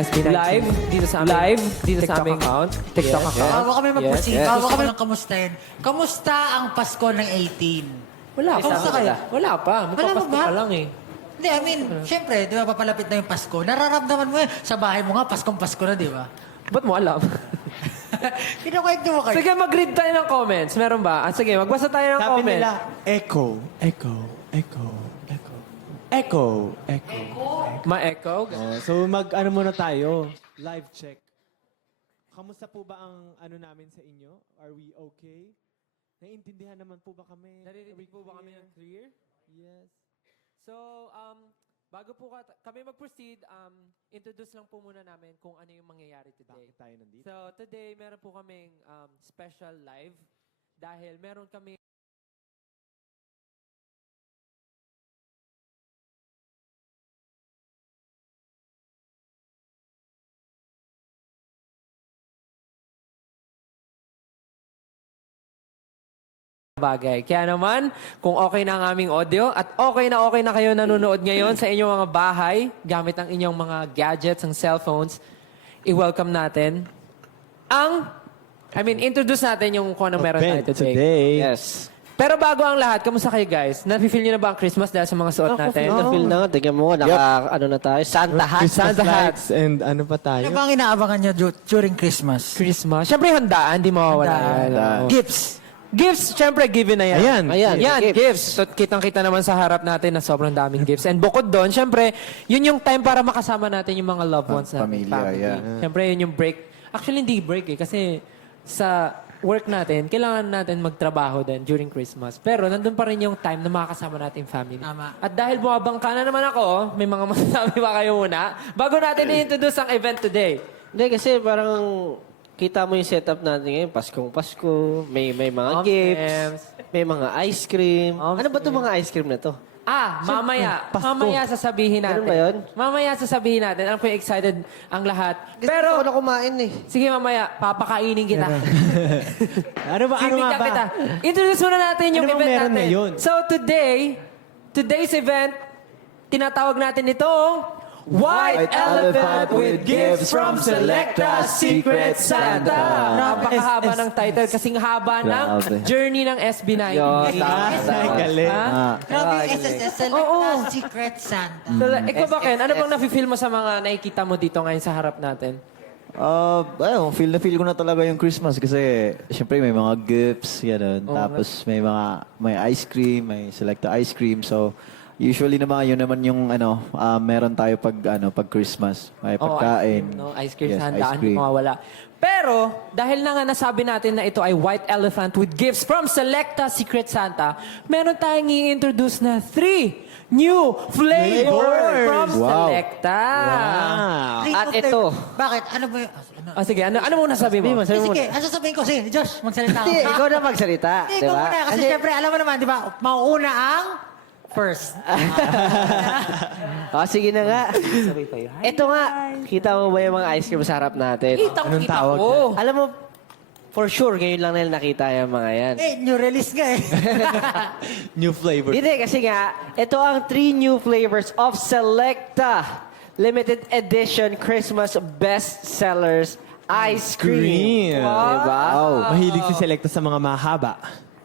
SB19. Live dito sa aming account. TikTok account. Bago kami mag-proceed, Yes. bago kami kamustahin, kamusta ang Pasko ng 18? Wala pa. Kamusta kayo? Wala pa. Wala Magpapasko ba? pa lang eh. Hindi, I mean, syempre, di ba papalapit na yung Pasko. Nararamdaman mo sa bahay mo nga, Paskong Pasko na, di ba? Ba't mo alam? Kinukwento mo kayo. Sige, mag-read tayo ng comments. Meron ba? Sige, magbasa tayo ng Sabi comment. nila, echo, echo, echo, echo, echo, echo. Ma-echo. So ano muna tayo? Live check. Kamusta po ba ang ano namin sa inyo? Are we okay? Naiintindihan naman po ba kami? Naririnig po ba kami ng clear? Yes. So, bago po kami mag-proceed, introduce lang po muna namin kung ano yung mangyayari today. Bakit tayo nandito? So, today meron po kaming special live dahil meron kami bagay. Kaya naman, kung okay na ang aming audio at okay na kayo nanonood ngayon sa inyong mga bahay gamit ang inyong mga gadgets, ang cellphones, i-welcome natin introduce natin yung kung ano meron tayo today. Yes. Pero bago ang lahat, kamusta kayo guys? Nafe-feel nyo na ba ang Christmas dahil sa mga suot natin? Feel na nga. Tingnan mo, ano na tayo. Santa hat. Christmas Santa hat. lights and ano pa tayo? Ano ba ang inaabangan nyo during Christmas? Christmas. Siyempre handaan, di mawawala yan. Oo. Gifts. Gifts, siyempre given na yan. Ayan. Yan, gifts. So, kitang-kita naman sa harap natin na sobrang daming gifts. And bukod doon, siyempre, yun yung time para makasama natin yung mga loved ones natin. Pamilya, family. yeah. Siyempre, yun yung break. Actually, hindi break eh. Kasi sa work natin, kailangan natin magtrabaho din during Christmas. Pero nandun pa rin yung time na makakasama natin family. Tama. At dahil bumabangka na naman ako, may mga masasabi ba kayo muna? Bago natin i-introduce ang event today. Hindi, kasi parang kita mo yung setup natin ngayon. Paskong Pasko, may mga Om gifts, Ems. may mga ice cream. Om Ano ba itong mga ice cream na to? Mamaya sasabihin natin. Ganun ba yun? Mamaya sasabihin natin. Alam ko excited ang lahat. Pero, Pero, ako na kumain eh. sige mamaya, papakainin kita. Ano ba? Ano nga ba? Kita. Introduce muna natin yung Ano bang event meron natin. ngayon? So today's event, tinatawag natin itong White Elephant with Gifts from Selecta Secret Santa. Napakahaba ng title kasing haba ng Grabe. journey ng SB9. Yun, Ay, galing. Ha? Grabe yung SSS, Select Oo. na Secret Santa. So, ikaw ba, Ken? Ano bang nafe-feel mo sa mga nakikita mo dito ngayon sa harap natin? Feel na feel ko na talaga yung Christmas kasi syempre may mga gifts, gano'n. Tapos may ice cream, may selecta ice cream. So, usually naman yun naman yung meron tayo pag Christmas. May pagkain. Ice cream Yes, sa ice handaan, cream. hindi mawawala. Pero, dahil na nga nasabi natin na ito ay White Elephant with Gifts from Selecta Secret Santa, meron tayong i-introduce na 3 new flavors from Wow. Selecta. At ito. Bakit? Ano ba yung... Sige, ano muna sabi mo? Sige, ano sasabihin ko? Sige, Josh, magsalita Hindi, ka. ikaw na magsalita. Hindi, ikaw muna. Kasi syempre, alam mo naman, di ba, mauuna ang first. Sige na nga. Ito nga. Kita mo ba yung mga ice cream sa harap natin? Kitang-kita tawag ko. Alam mo, for sure, ngayon lang nila nakita yung mga yan. New release nga eh. New flavor. Hindi, kasi nga, ito ang 3 new flavors of Selecta Limited Edition Christmas Best Sellers Ice Cream. Diba? Mahilig si Selecta sa mga mahaba.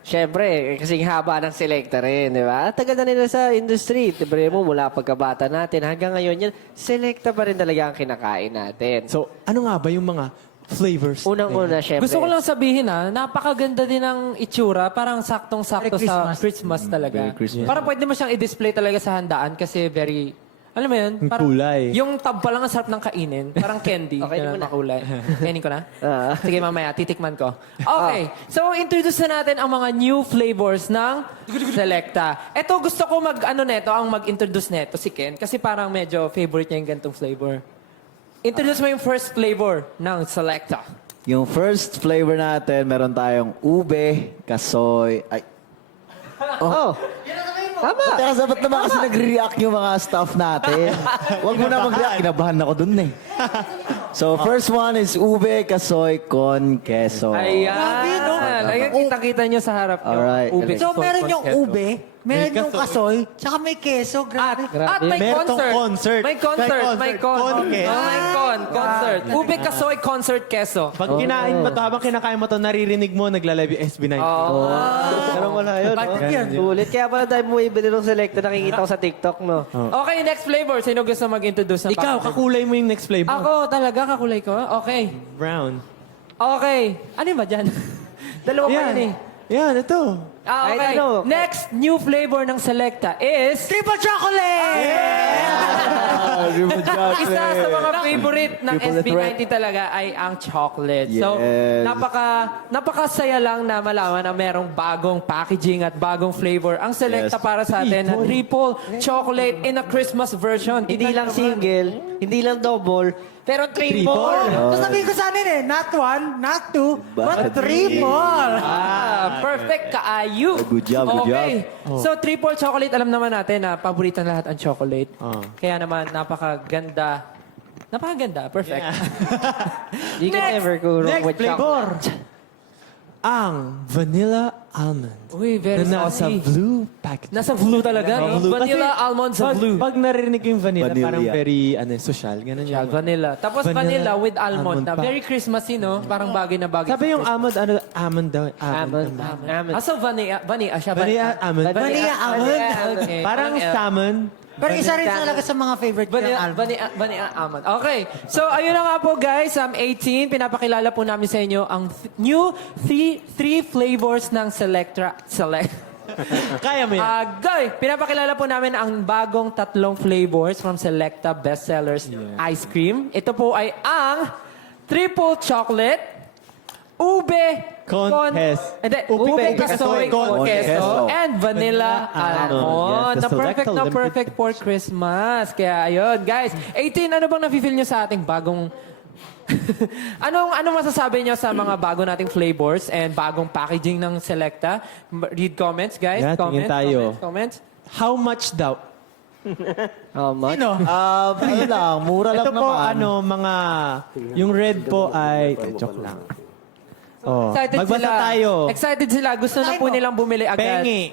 Siyempre, kasing haba ng Selecta rin, di ba? Tagal na nila sa industry. Diba mo, mula pagkabata natin hanggang ngayon yan, Selecta pa rin talaga ang kinakain natin. So, ano nga ba yung mga flavors? Unang-una, siyempre. Gusto ko lang sabihin napakaganda din ng itsura. Parang saktong-sakto Merry sa Christmas. Christmas talaga. Merry Christmas. Parang pwede mo siyang i-display talaga sa handaan kasi very... Alam mo yun? Ang Parang kulay. Yung tab pa lang ang sarap ng kainin. Parang candy. Okay, Ganun, di mo na. makulay. Kainin ko na? Ah. Sige, mamaya. Titikman ko. Okay. So, introduce na natin ang mga new flavors ng Selecta. Ito, gusto ko mag-introduce neto si Ken kasi parang medyo favorite niya yung ganitong flavor. Introduce mo yung first flavor ng Selecta. Yung first flavor natin, meron tayong ube, kasoy. Ay, Oh. Tama. teka, dapat naman kasi nagre-react yung mga staff natin. Huwag mo na mag-react. Kinabahan ako dun eh. So, first one is ube, kasoy, con, queso. Ayan. lang. Yung kita-kita nyo sa harap nyo. Alright. Ube, So, soy, meron yung queso. ube, meron yung kasoy, tsaka may keso. Grabe. At may Meron concert. tong concert. May concert. May May con. concert. Okay. May concert. Ube, kasoy, concert, keso. Pag kinain mo to, habang kinakain mo to, naririnig mo, nagla-live yung SB19. Pero wala yun, Bakit no? yan? Sulit. Kaya pala tayo bumibili ng Selecta. Nakikita ko sa TikTok, no? Okay, next flavor. Sino gusto mag-introduce ng Ikaw, bago? kakulay mo yung next flavor. Ako talaga, kakulay ko. Okay. Brown. Okay. Ano ba dyan? Dalawa pa yun eh. Yan, ito. Okay. Kahit ano. Next new flavor ng Selecta is... Triple chocolate! Isa sa mga favorite ng Triple SB19 talaga ay ang chocolate. So, Yes. napakasaya lang na malaman na merong bagong packaging at bagong flavor ang Selecta Yes. para sa atin na triple chocolate in a Christmas version. Hindi lang single, hindi lang double, pero triple. So sabihin ko sa anin not one, not two, but triple. Perfect kaayu. Good job, good Okay. So, triple chocolate, alam naman natin na paborito na lahat ang chocolate. Kaya naman, napakaganda. Napakaganda. Perfect. You can never go wrong Next with flavor. chocolate. Ang vanilla almond. Uy, very Na nasa saucy. blue package. Nasa blue talaga, no? Blue. Vanilla Kasi almond sa pag, blue. Pag narinig ko yung vanilla, Vanilla. parang very social. Ganun Yeah, yung... vanilla. Tapos vanilla, with almond, almond na pa. very Christmassy, no? Parang bagay na bagay. Sabi yung almond, ano, almond daw. Almond. So, vanilla siya. Vanilla almond. Vanilla almond. Okay. Parang salmon. Pero isa rin talaga sa mga favorite ko yung Vanilla almond. Okay. So, ayun na nga po, guys. 18, pinapakilala po namin sa inyo ang new three flavors ng Kaya mo yan. Guy, pinapakilala po namin ang bagong 3 flavors from Selecta Bestsellers Ice Cream. Ito po ay ang triple chocolate, ube Hindi, ube kasoy con con queso, queso. and vanilla almond. Yes, Na the perfect Selecta na limited perfect for Christmas. Kaya ayun, guys. 18, ano bang nafe-feel nyo sa ating bagong... anong masasabi nyo sa mga bago nating flavors and bagong packaging ng Selecta? Read comments, guys. Yeah, tingin tayo. Comments. How much daw? How much? Sino? Ano lang, mura lang Ito po, naman. mga... Yung red po ay... Joke lang. Oh, Excited magbasa sila. tayo. Excited sila. Gusto na po nilang bumili agad. Pengi.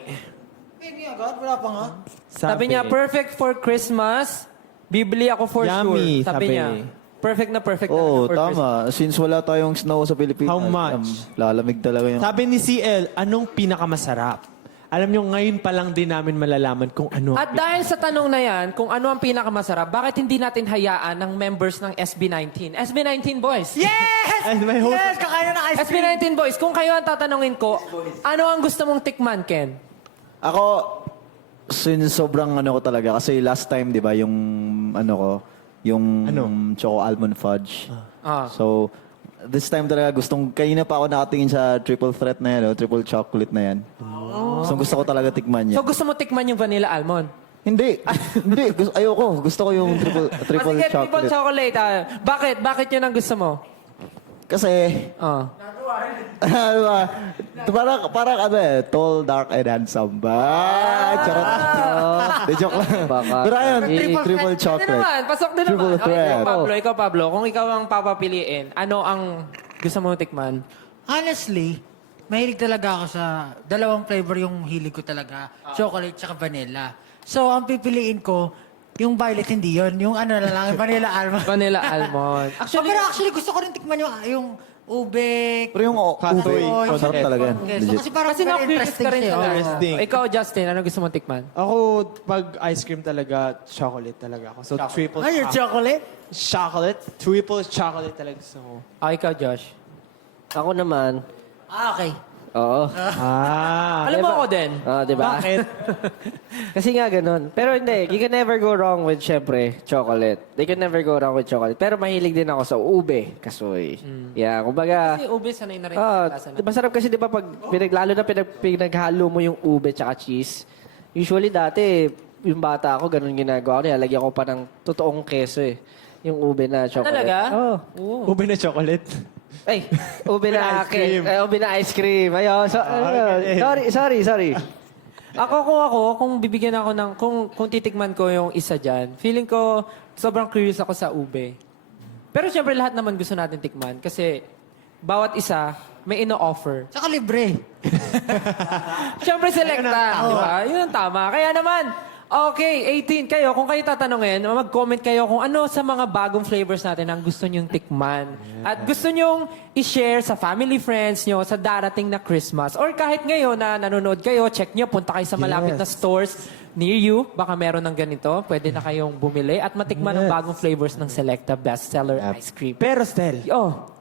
Pingi agad, wala pa nga. Sabi niya, perfect for Christmas. Bibili ako for Yummy, sure. Sabi sabi. niya. Perfect na perfect Oo, for Christmas. tama. Since wala tayong snow sa Pilipinas. How much? Lalamig talaga yung... Sabi ni CL, anong pinakamasarap? Alam nyo, ngayon pa lang din namin malalaman kung ano. At dahil sa tanong na yan, kung ano ang pinakamasarap, bakit hindi natin hayaan ng members ng SB19? SB19 boys! Yes! Ay, may host. Yes! Kakain na ng ice cream. SB19 boys, kung kayo ang tatanungin ko, ano ang gusto mong tikman, Ken? Ako, since sobrang ano ko talaga, kasi last time, di ba, yung ano ko, yung Ano? choco almond fudge. Ah. So, this time talaga gustong, kanina pa ako nakatingin sa triple threat na yan, triple chocolate na yan. So, gusto ko talaga tikman So yan. gusto mo tikman yung vanilla almond? Hindi, hindi, ayoko. Gusto ko yung triple Sige, chocolate. triple chocolate. Bakit? Bakit yun ang gusto mo? Kasi, Ah. ano ba, parang ano eh, tall, dark, and handsome ba? Charot. De joke lang. Baka. Pero ayun, Triple triple Hindi chocolate. naman, pasok din Triple naman. Okay, threat. ikaw Pablo, kung ikaw ang papapiliin, ano ang gusto mong tikman? Honestly, mahilig talaga ako sa dalawang flavor yung hilig ko talaga. Chocolate tsaka vanilla. So, ang pipiliin ko, yung violet hindi yon, yung ano na lang, vanilla almond. Vanilla almond. Actually, gusto ko rin tikman yung ube. Pero yung Kasoy, ube, masarap talaga yan. Okay, so, Legit. kasi parang Kasi very na-curious interesting ka rin siya. talaga. Interesting. Ikaw, Justin, ano gusto mong tikman? Ako, pag ice cream talaga, chocolate talaga ako. So, triple Ay, yung chocolate? chocolate. Triple chocolate talaga gusto ko. Ikaw, Josh. Ako naman. Okay. Oo. Ah. Alam mo ako din. Di ba? Bakit? Kasi nga ganun. Pero hindi, you can never go wrong with, syempre, chocolate. You can never go wrong with chocolate. Pero mahilig din ako sa ube, kasoy. Yeah, kumbaga... Kasi ube, sanay na rin. Masarap kasi di ba pag lalo na pinaghalo mo yung ube tsaka cheese. Usually dati, yung bata ako, ganun ginagawa ko. Nilalagyan ko pa ng totoong keso eh. Yung ube na chocolate. Talaga? Oo. Ube na chocolate. Ay, ube na ice cream. ube na ice cream. Ayun. Sorry. Kung bibigyan ako ng, kung titikman ko yung isa dyan, feeling ko, sobrang curious ako sa ube. Pero syempre lahat naman gusto natin tikman kasi bawat isa, may ino-offer. Tsaka libre. Siyempre, selecta. Di ba? Yun ang tama. Kaya naman, okay, 18 kayo. Kung kayo tatanungin, mag-comment kayo kung ano sa mga bagong flavors natin ang gusto nyong tikman. At gusto nyong i-share sa family friends nyo sa darating na Christmas. Or kahit ngayon na nanonood kayo, check nyo, punta kayo sa malapit na stores near you. Baka meron ng ganito. Pwede na kayong bumili at matikman ang bagong flavors ng Selecta bestseller ice cream. Pero Stel, Oh,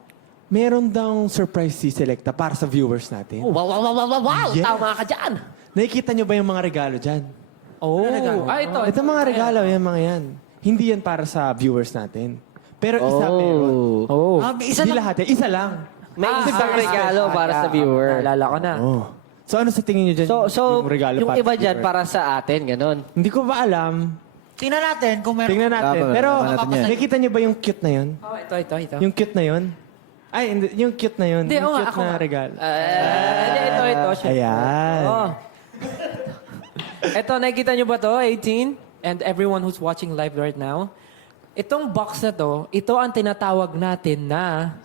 meron daw surprise si Selecta para sa viewers natin. wow! Yes. Tama ka dyan! Nakikita nyo ba yung mga regalo dyan? Oh, ito. Ito mga regalo, yan mga yan. Hindi yan para sa viewers natin. Pero isa meron. Oh. Isa Hindi lang. lahat yan. Isa lang. May isang regalo para sa viewer. Naalala ko na. Oh. So ano sa tingin nyo dyan? So, yung regalo yung para iba sa dyan viewer? para sa atin, ganun. Hindi ko ba alam. Tingnan natin kung meron. Tingnan natin. Dapat, Pero dapat natin yan. nakikita nyo ba yung cute na yun? Oh, ito. Yung cute na yun? Ay, hindi, yung cute na yun. Hindi, yung oo nga, cute ako na nga. regalo. Hindi, ito. syempre. Ayan. Oh. Ito, nakikita nyo ba to 18? And everyone who's watching live right now. Itong box na to, ito ang tinatawag natin na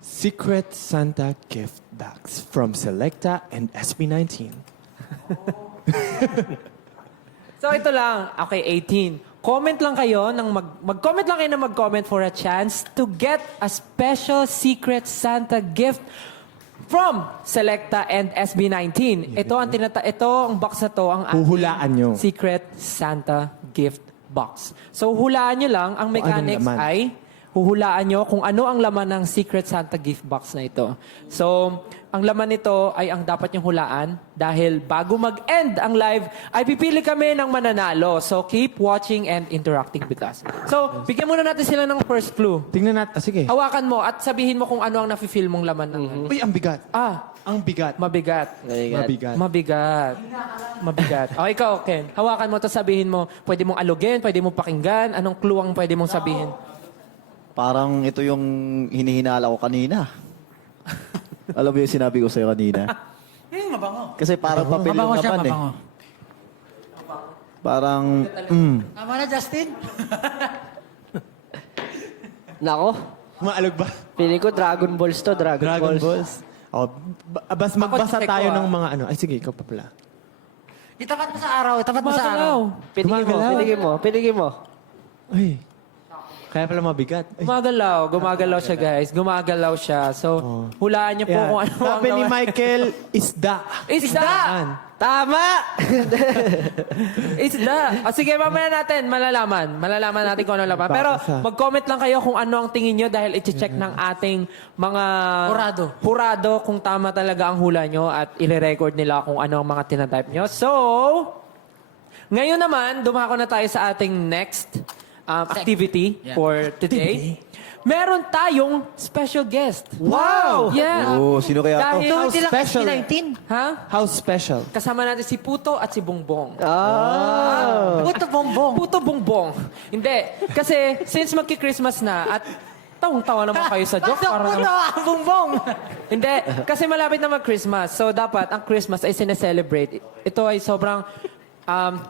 Secret Santa Gift Box from Selecta and SB19. So ito lang, okay, 18. Comment lang kayo mag-comment lang kayo na mag-comment for a chance to get a special Secret Santa gift from Selecta and SB19. Ito ang box na to ang ating Huhulaan nyo. Secret Santa gift box. So hulaan nyo lang, ang Kung anong mechanics laman. ay huhulaan nyo kung ano ang laman ng Secret Santa gift box na ito. So, ang laman nito ay ang dapat nyong hulaan dahil bago mag-end ang live, ay pipili kami ng mananalo. So, keep watching and interacting with us. So, bigyan muna natin sila ng first clue. Tingnan natin. Sige. Hawakan mo at sabihin mo kung ano ang nafe-feel mong laman ng Uy, ang bigat. Ang bigat. mabigat. Mabigat. Mabigat. Mabigat. O, ikaw, Ken. Hawakan mo to sabihin mo, pwede mong alugin, pwede mong pakinggan, anong clue ang pwede mong sabihin? Parang ito yung hinihinala ko kanina. Alam mo yung sinabi ko sa'yo kanina? Mabango. Kasi parang papel yung Mabango siya, laman eh. mabango. Parang, Tama na, Justin? Nako, Maalog ba? pili ko Dragon Balls to, Dragon Balls. Oh, magbasa check tayo ko, ng mga ano. Ay, sige, ikaw pa pala. Itapat mo sa araw, itapat mo sa araw. Matalaw. Pinigin mo. Ay, kaya pala mabigat. Ay. Gumagalaw siya, guys. Gumagalaw siya. So, hulaan niyo po Yan. kung ano ang Sabi ni laman. Michael, isda. Isda! Yan. Tama! Isda! O sige, mamaya natin, malalaman. Malalaman natin kung ano laman. Pero Baka sa- mag-comment lang kayo kung ano ang tingin nyo dahil i-check ng ating mga... Hurado kung tama talaga ang hula nyo at i-record nila kung ano ang mga tinatype nyo. So, ngayon naman, dumako na tayo sa ating next activity for today. Meron tayong special guest. Wow! Yeah. oh, sino kaya to? Dahil, How special. 19. ha? How special. Kasama natin si Puto at si Bongbong. Puto bongbong. Puto Bongbong. Hindi. Kasi since magki-Christmas na at tawang-tawa naman kayo sa joke. Para Puto, bongbong. Hindi. Kasi malapit na mag-Christmas. So dapat ang Christmas ay sineselebrate. Ito ay sobrang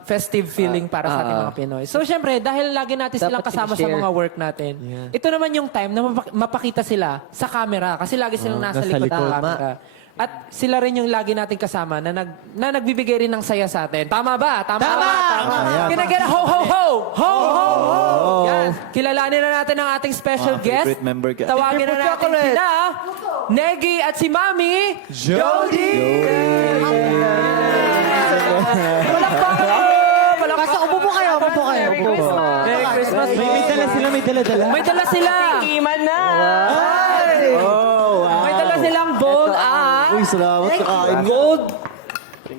festive feeling para sa ating mga Pinoy. So syempre, dahil lagi natin silang Dapat kasama sa i-share. mga work natin, ito naman yung time na mapakita sila sa camera. Kasi lagi silang nasa nasa likod ng likod. camera. At sila rin yung lagi nating kasama na nagbibigay rin ng saya sa atin. Tama ba? Tama! Yan. Can I get a ho, ho, ho? Ho, ho, ho! Yan. Kilalanin na natin ang ating special Mga guest. favorite member ka. Tawagin na natin sila, Negi at si Mami, Jody! Palakpakan po! Basta upo po kayo, upo po kayo. Merry Christmas! May dala sila, may dala-dala. May dala sila! Iman na! May dala silang bowl at... Uy, salamat sa kain mo.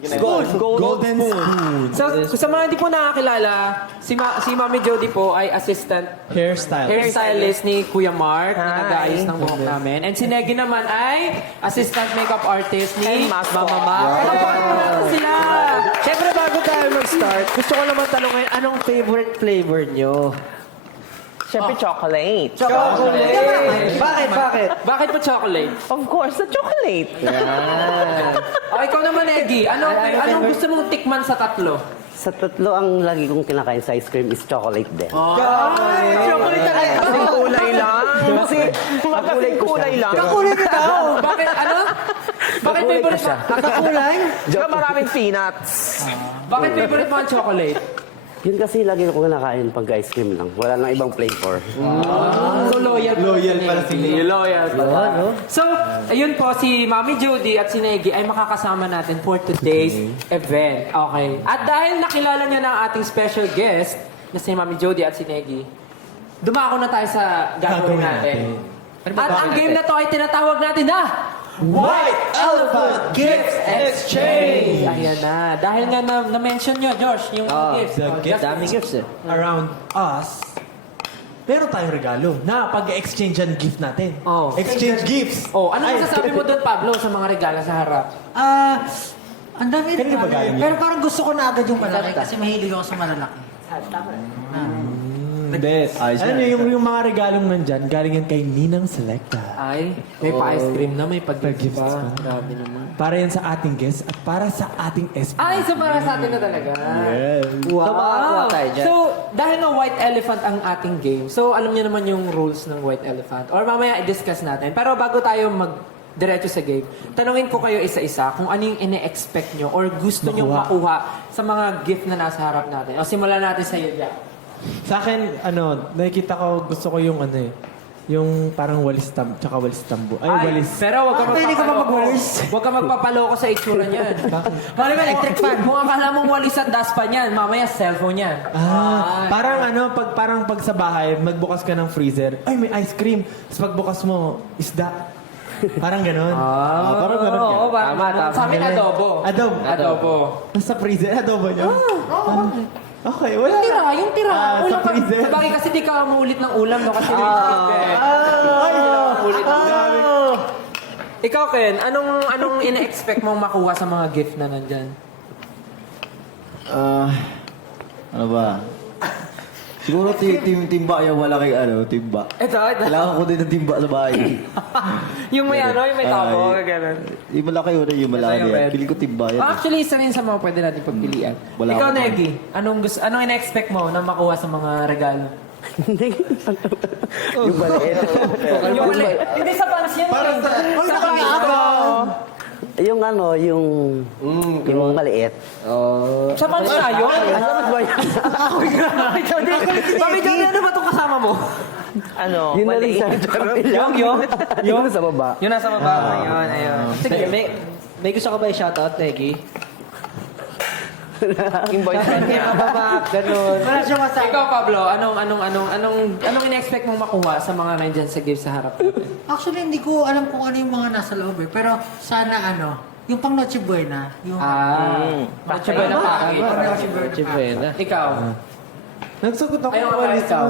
Golden spoon. So, sa mga hindi po nakakilala, si Mami Jody po ay assistant Hairstyle. hairstylist ni Kuya Mark na nag-aayos ng buhok namin. And si Negi naman ay assistant makeup artist ni Mama Mac. Palakpakan po natin sila! Siyempre, bago tayo mag-start, gusto ko naman tanungin, anong favorite flavor nyo? Siyempre, chocolate. Chocolate! Bakit? Bakit po chocolate? Of course, the chocolate. O, ikaw naman, Negi. Anong gusto mong tikman sa tatlo? Sa tatlo, ang lagi kong kinakain sa ice cream is chocolate din. Chocolate talaga. Kasing kulay lang. Kasi magkasing kulay lang. Kakulay na daw. Bakit, ano? Bakit favorite mo? Kakulay? Tsaka maraming peanuts. Bakit favorite mo ang chocolate? Yun kasi lagi ko kinakain pag ice cream lang. Wala nang ibang flavor. So loyal. Loyal pala sila. Loyal pala. So, ayun po, si Mami Jody at si Negi ay makakasama natin for today's event. Okay. At dahil nakilala niya na ang ating special guest, na si Mami Jody at si Negi, dumako na tayo sa gagawin natin. At ang game na to ay tinatawag natin na White Elephant Gifts Exchange! Ayan na. Dahil nga na-mention nyo, Josh, yung gifts. the gift. Daming gifts eh. Around us, meron tayong regalo na pag-exchange ang gift natin. Oh. Exchange gifts. Oh, ano masasabi mo doon, Pablo, sa mga regalo sa harap? Ang dami Kanino ba galing Pero parang gusto ko na agad yung malaki kasi mahilig ako sa malalaki. Best. Alam niyo, yung mga regalong nandyan, galing yan kay Ninang Selecta. Ay, may pa-ice cream na, may Pa-gifts pag-gifts pa. pa. Grabe naman. Para yan sa ating guest at para sa ating SP. Ay, so para sa atin na talaga. Wow. So, makakakuha tayo dyan. So, dahil nga white elephant ang ating game, so alam niyo naman yung rules ng white elephant. Or mamaya i-discuss natin. Pero bago tayo diretso sa game, tanungin ko kayo isa-isa kung ano yung ine-expect nyo or gusto nyo makuha sa mga gift na nasa harap natin. O simulan natin sa iyo, Jack. Sa akin, nakikita ko, gusto ko yung yung parang walis tsaka walis tambo. Ay, walis. Pero wag ka Pwede ka ba magwalis? Huwag ka magpapaloko sa itsura niyan. Bali ba electric fan? Kung akala mong walis at daspan yan, mamaya cellphone yan. Parang pag sa bahay, magbukas ka ng freezer, ay, may ice cream. Tapos pagbukas mo, isda. Parang ganon. Parang ganon ka. Oo, tama. Sa amin, adobo. Adobo. Nasa freezer, adobo nyo? Okay, wala. Yung tira. Sa Ulam ka. freezer. Sabagay kasi di ka umulit ng ulam, no? Kasi limited ka eh. Ikaw, Ken, anong ina-expect mong makuha sa mga gift na nandyan? Ano ba? Siguro timba yung malaki timba. Ito. Kailangan ko din ng timba sa bahay. Yung may yung may tabo, gano'n. Yung malaki yung malaki Ito yung yan. red. Pili ko timba yan. Actually, isa rin sa mga pwede natin pagpilian. Wala Ikaw, akong- Negi, anong ina-expect mo na makuha sa mga regalo? Yung maliit. Yung mali. Hindi sa pants yan. Sa pants. yung maliit. Sa pants na yun? Ano ba yan? Mami Johnny, ano ba itong kasama mo? Ano? Yun na rin maliit. sa Yung sa baba. Yung nasa baba. Ayun. Sige, may gusto ka ba i-shoutout, Negi? Yung boyfriend niya. Ganun. Wala siya masabi. Ikaw, Pablo, anong ina-expect mong makuha sa mga nandyan sa gift sa harap natin? Actually, hindi ko alam kung ano yung mga nasa loob eh. Pero sana yung pang Noche Buena. Yung Noche Buena package. Noche Buena. Chibena. Ikaw. Nagsagot ako Ayaw ng ka walis ikaw.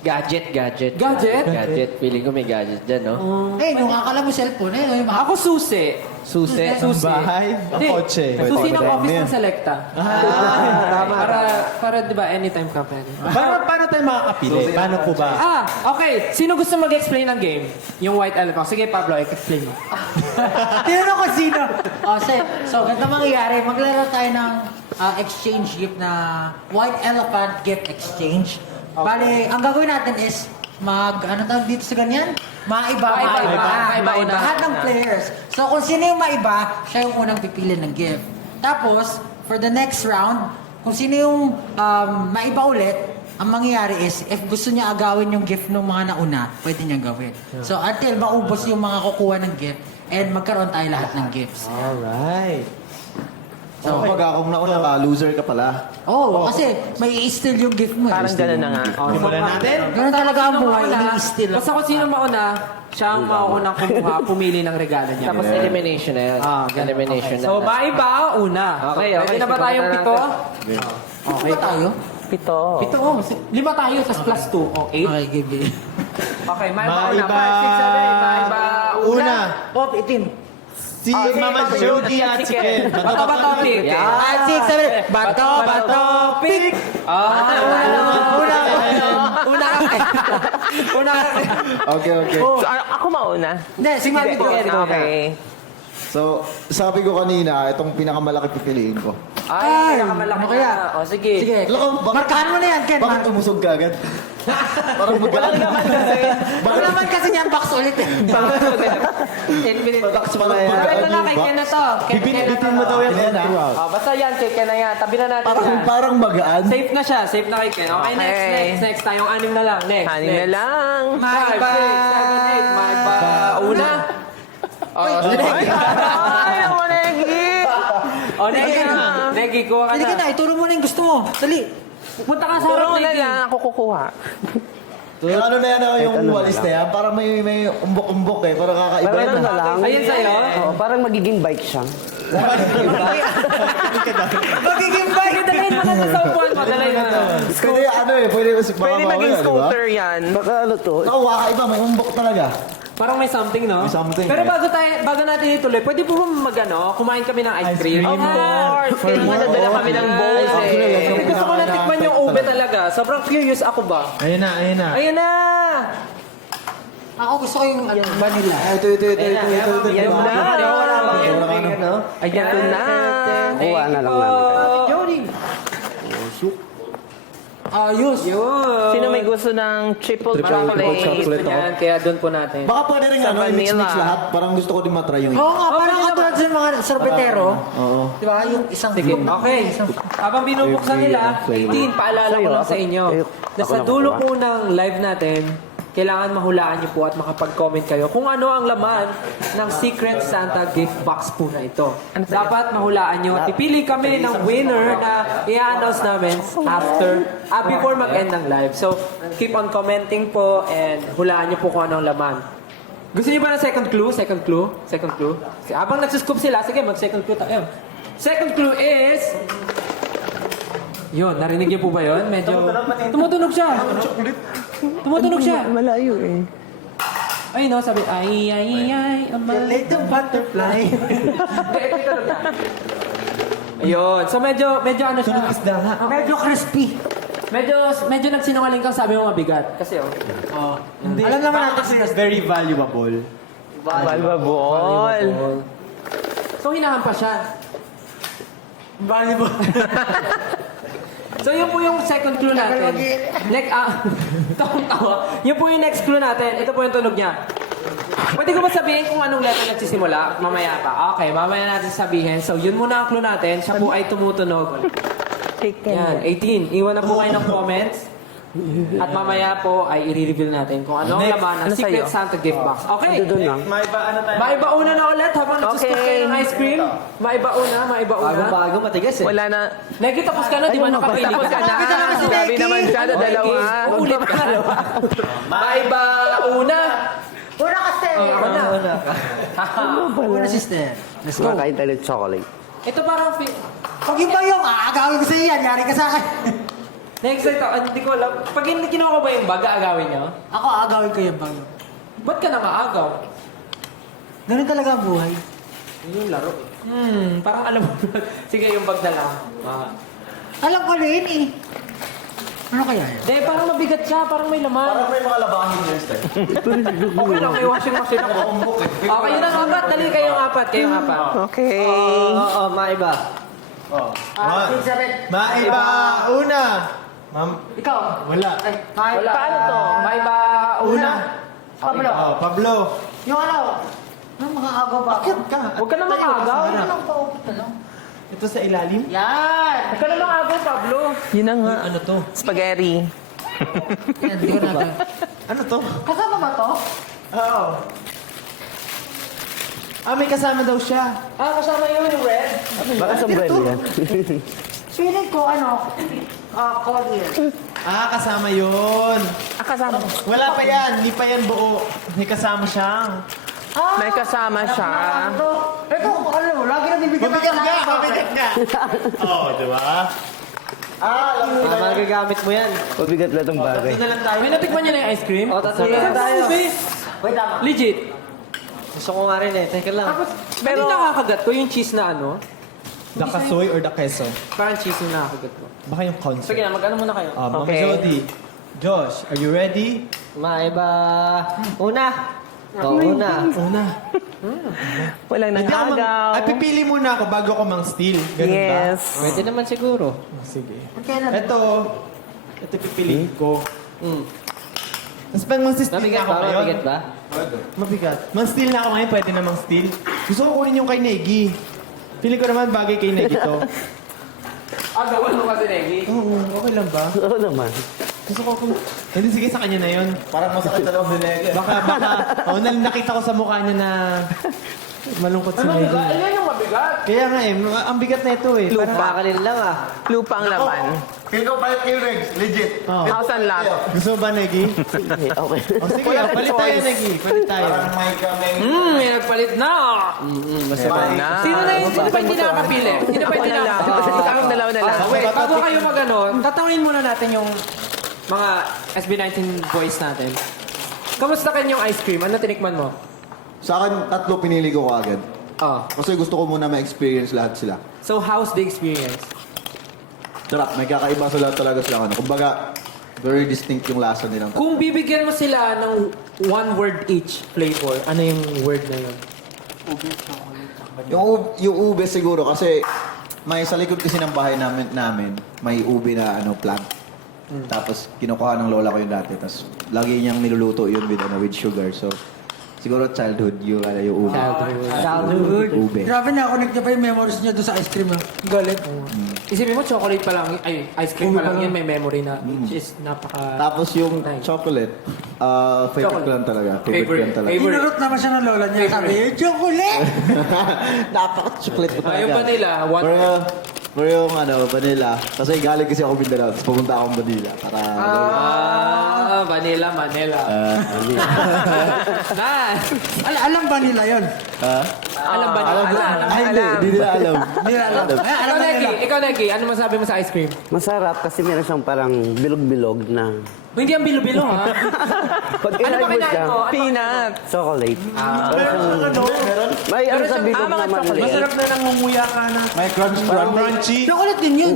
Gadget. Gadget? Gadget. Feeling ko may gadget dyan, no? Eh, nung akala mo cellphone yung mga... Ako susi. Susi. Susi. Bahay, ang Hindi, kotse. Susi ng Pwede. office ng Selecta. Para di ba, anytime ka pwede. Paano tayo makakapili? Paano po ba? Okay. Sino gusto mag-explain ng game? Yung White Elephant. Sige, Pablo, explain mo. Tinanong ko sino. So, ganito mangyayari. Maglaro tayo ng exchange gift na White Elephant Gift Exchange. Bale, ang gagawin natin is ano tawag dito sa ganyan? Maiba. Maiba. Lahat ng players. So, kung sino yung maiba, siya yung unang pipili ng gift. Tapos, for the next round, kung sino yung maiba ulit, ang mangyayari is, if gusto niya agawin yung gift ng mga nauna, pwede niyang gawin. So, until maubos yung mga kukuha ng gift, and magkaroon tayo lahat ng gifts. Alright. So, pag akong nauna, loser ka pala. Kasi may i-steal yung gift mo. Parang gano'n na nga. Simulan natin. Ganun talaga ang buhay, Mauna, i-steal. basta kung sino mauna, siya ang maunang kumuha, pumili ng regalo niya. Tapos elimination na yan. Elimination na. So, maiba, una. Okay. Ready na ba Simulan tayong na pito? natin. Okay tayo? Pito. Pito, 5 tayo, tas plus 2. 8. Okay, give it. Okay, maiba una. Maiba. 5, 6, 7, maiba una. Oh, itim. Si Mama Jody at si Ken. Bato, pick. 5, 6, 7. Bato, pick. Una ka. Okay. So, ako mauna. Hindi, si Mami Ken. Okay. So, sabi ko kanina, itong pinakamalaki pipiliin ko. Ay, Ano kaya? O, sige. Sige, Loko, bakit- markahan mo na yan, Ken. Bakit umusog ka agad? Parang Walang naman kasi. Baka naman kasi niyan box ulit eh. Infinite box pa na yan. Ito na kay Ken na to. Bitin mo daw yan throughout. Basta yan, kay Ken na yan. Tabi na natin yan. Parang magaan. Safe na siya. Safe na kay Ken. Okay, next. Tayong anim na lang. Next. Hanin na lang. 5, 6, 7, 8. May ba? Una. Ay, ako, Negi. Negi, kuha ka Halika na. na, ituro mo na yung gusto mo. Dali. Punta ka sa Puro harap, na Negi. lang ako kukuha. Yung ano na yan, yung walis na yan, parang may umbok-umbok eh. Parang kakaiba Parang yan. ano na lang. Ayun sa'yo? Oo, parang magiging bike siya. Magiging bike. Sige, dalhin mo na ito sa upuan mo. Dalhin mo na. Kasi ano eh, pwede Pwede maging scooter yan. Baka ano to? Naku, kakaiba, may umbok talaga. Parang may something, no? May something, Pero eh. bago natin ituloy, pwede po ba kumain kami ng ice cream? Of course. Kaya nga nadala kami ng bowls eh. Kasi gusto ko na tikman yung ube talaga. Sobrang curious ako ba? Ayun na. Ayun na! Ako gusto ko yung vanilla. Ito. Yan na. Wala bang entry, ano? Ayan na. Kuha na lang namin. Jody! Ayos. Yun! Sino may gusto ng triple chocolate? Yan, kaya doon po natin. Baka pwede rin Sa ano, i-mix vanilla. lahat. Parang gusto ko din matry yung Oo nga, parang katulad sa mga sorbetero. Oo. Di ba? Yung isang Sige, okay. Habang binubuksan nila, 18, paalala ko lang sa inyo. Na sa dulo po ng live natin, kailangan mahulaan niyo po at makapag-comment kayo kung ano ang laman ng Secret Santa gift box po na ito. Dapat mahulaan niyo at pipili kami ng winner na i-announce namin before mag-end ng live. So, keep on commenting po and hulaan niyo po kung ano ang laman. Gusto niyo ba ng second clue? Second clue? Habang nagsuscoop sila, sige, mag-second clue tayo. Second clue is... Yun, narinig niyo po ba yun? Medyo... Tumutunog siya. Tumutunog siya. Malayo eh. Ay, no, sabi, ay, a little butterfly. Ito tunog na. Ayun. So, medyo ano siya. Tunog isda nga. medyo crispy. Medyo nagsinungaling kang sabi mo mabigat. Kasi, oh. Hindi. Alam naman natin kasi it's very valuable. Valuable. So, hinahampas siya. Valuable. So, yun po yung second clue natin. Tawang-tawa. Yun po yung next clue natin. Ito po yung tunog niya. Pwede ko ba sabihin kung anong letter nagsisimula? Mamaya pa. Okay, mamaya natin sabihin. So, yun muna ang clue natin. Siya po ay tumutunog. Yan, 18. Iwan na po kayo ng comments. At mamaya po ay i-reveal natin kung ano ang laman ng Ano Secret sa'yo? Santa gift box. Okay. Doon lang. Maibauna na ulit habang nagsuscoop kayo ng ice cream. Maibauna. Bago matigas eh. Wala na. Negi, tapos ka na, di ba nakapili Tapos ka na. Kapit na naman si Grabe Becky. naman siya na dalawa. Ulit ka. Maibauna. Una kasi. Ako na. Una sister. Let's go. Kumakain tayo ng chocolate. Ito parang... Pag iba yung aagawin ko sa iyo yan, yari ka sa akin. Next ito, hindi ko alam. Pag hindi kinuha ko ba yung baga, agawin nyo? Ako aagawin ko yung bago. Ba't ka na maagaw? Ganun talaga ang buhay. Yun yung laro. Parang alam mo. Sige, yung bag na lang. Alam ko na yun eh. Ano kaya yun? Hindi, parang mabigat siya. Parang may laman. Parang may mga labahin yun, sir. Okay lang, kayo washing machine ako. Okay, yun ang apat. Dali kayong apat. Kayong apat. Okay. Oo, maiba. Maiba! Una! Ma'am, Ikaw. wala. Wala. Paano to? May ba una? Pablo. Oh, Pablo. Yung ano? Ano mga agaw ba? Bakit ka? Huwag ka na mag-agaw. Ano lang pa? Ito lang. Ito sa ilalim? Yan! Huwag ka na mag-agaw, Pablo. Yun na nga. Ano to? Spaghetti. Yan, di ko natin. Ano to? Kasama ba to? Oo. May kasama daw siya. Kasama yun yung red. Baka sombrero yan. Feeling ko ano? Collier. Kasama yun. Kasama. Wala pa yan. Hindi pa yan buo. May kasama siyang. May kasama siya. Ito, ano? Lagi na bibigyan Mabigat ka! Mabigat ka! Oo, di ba? Magagamit mo yan. Mabigat na itong bagay. Ito na lang tayo. May natikman niyo na yung ice cream? O, tatlo na tayo. Wait, tama. Legit. Gusto ko nga rin eh. Teka lang. Pero nakakagat ko yung cheese na ano. The kasoy or the queso? Parang cheese yung nakakagat ko. Baka yung concept. Sige na, mag-ano muna kayo. Mama Okay. Jody. Josh, are you ready? Maiba. Una. Una. Una. Walang Hindi ako nangagaw. Ay, pipili muna ako bago ko mang-steal. Ganun ba? Yes. Pwede naman siguro. Sige. Kailan? Ito pipiliin ko. Tapos pag mag-steal Mabigat ako ba? ngayon. Mabigat ba? Mabigat. Mag-steal na ako ngayon, pwede namang steal. Gusto ko kunin yung kay Negi. Feeling ko naman bagay kay Negi to. Gawan mo kasi, Negi. Oo, okay lang ba? Oo naman. Gusto ko kung... Hindi, sige sa kanya na yun. Parang masakit sa loob ni Negi. Baka, nakita ko sa mukha niya na malungkot si Negi. Ayan yung mabigat. Kaya nga eh, ang bigat na ito eh. Parang, Kakalin lang ah. Lupa ang laman. Feel ko palit kayo, Regs. Legit. oh. House and lot. Gusto mo ba, Negi? Okay. Okay. O sige, palit tayo, Negi. Palit tayo. Parang may kami. May nagpalit na. Masarap na. Sino na yung, sino pa hindi nakakapili? Sino pa Ako hindi na lang. nakakapili? Kaming dalawa na lang. Wait, bago kayo mag-ano, tatawin muna natin yung mga SB19 boys natin. Kamusta kayo yung ice cream? Ano tinikman mo? Sa akin, 3 pinili ko agad. Oh. Kasi gusto ko muna ma-experience lahat sila. So, how's the experience? Sarap, may kakaiba sila talaga sila. Kumbaga, very distinct yung lasa nilang. Kung bibigyan mo sila ng one word each flavor, ano yung word na yun? Yung ube siguro kasi may sa likod kasi ng bahay namin may ube na plant. Tapos kinukuha ng lola ko yung dati. Tapos lagi niyang niluluto yun with sugar. So siguro childhood yung ube. Childhood. Ube. Grabe na, connect niya pa yung memories niya doon sa ice cream. Galit. Isipin mo, chocolate pa lang, ay, ice cream pa lang yun, may memory na, which is napaka... Tapos yung Nice. chocolate, favorite ko lang talaga. Favorite ko lang talaga. Favorite. Inurot naman siya ng lola niya. Sabi, chocolate! Napaka-chocolate ko talaga. Yung vanilla, one... Pero yung vanilla, kasi galing kasi ako Mindanao, tapos pumunta akong Manila. Para, Vanilla. Nice! Alam ba nila yun? Alam ba nila? Ay, hindi nila alam. Hindi nila alam. Alam Ikaw, ba nila? Negi, ano masabi mo sa ice cream? Masarap kasi meron siyang parang bilog-bilog na Hindi ang bilo-bilo, ha? pag Ano ba in-harvest kinain siya, mo? Peanut. chocolate. Meron. May ano sa siyang- bilog mga naman. chocolate. Masarap na nangunguya ka na. May crunch Crunchy. Chocolate din yun.